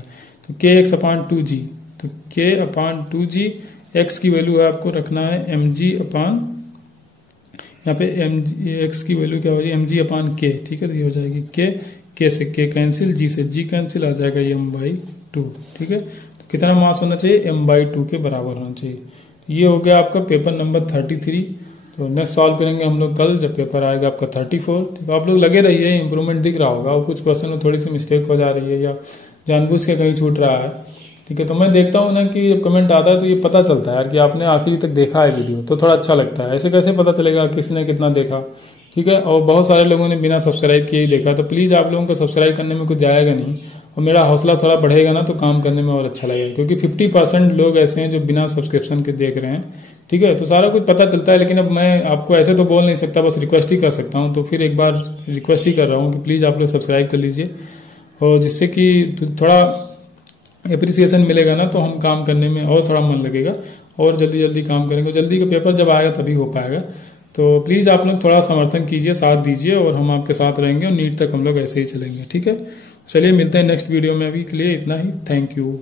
तो के एक्स अपॉन 2g, तो के अपॉन 2g, एक्स की वैल्यू है आपको रखना है एम जी अपॉन, यहाँ पे एम एक्स की वैल्यू क्या हो जाएगी, एम जी अपॉन के, ठीक है, तो ये हो जाएगी के से के कैंसिल, जी से जी कैंसिल, आ जाएगा m/2, ठीक है, तो कितना मास होना चाहिए, m/2 के बराबर होना चाहिए। ये हो गया आपका पेपर नंबर 33। तो नेक्स्ट सॉल्व करेंगे हम लोग कल जब पेपर आएगा आपका 34। ठीक है, आप लोग लगे रहिए, इंप्रूवमेंट दिख रहा होगा, और कुछ क्वेश्चन में थोड़ी सी मिस्टेक हो जा रही है या जानबूझ के कहीं छूट रहा है, ठीक है, तो मैं देखता हूँ ना कि जब कमेंट आता है तो ये पता चलता है यार कि आपने आखिरी तक देखा है वीडियो, तो थोड़ा अच्छा लगता है। ऐसे कैसे पता चलेगा किसने कितना देखा, ठीक है, और बहुत सारे लोगों ने बिना सब्सक्राइब किए ही देखा, तो प्लीज़ आप लोगों को सब्सक्राइब करने में कुछ जाएगा नहीं, और मेरा हौसला थोड़ा बढ़ेगा ना तो काम करने में और अच्छा लगेगा, क्योंकि 50% लोग ऐसे हैं जो बिना सब्सक्रिप्शन के देख रहे हैं, ठीक है, तो सारा कुछ पता चलता है। लेकिन अब मैं आपको ऐसे तो बोल नहीं सकता, बस रिक्वेस्ट ही कर सकता हूँ, तो फिर एक बार रिक्वेस्ट ही कर रहा हूँ कि प्लीज़ आप लोग सब्सक्राइब कर लीजिए, और जिससे कि थोड़ा एप्रिसिएशन मिलेगा ना तो हम काम करने में और थोड़ा मन लगेगा और जल्दी जल्दी काम करेंगे। जल्दी का पेपर जब आएगा तभी हो पाएगा, तो प्लीज़ आप लोग थोड़ा समर्थन कीजिए, साथ दीजिए, और हम आपके साथ रहेंगे, और नीट तक हम लोग ऐसे ही चलेंगे, ठीक है। चलिए मिलते हैं नेक्स्ट वीडियो में, अभी के लिए इतना ही, थैंक यू।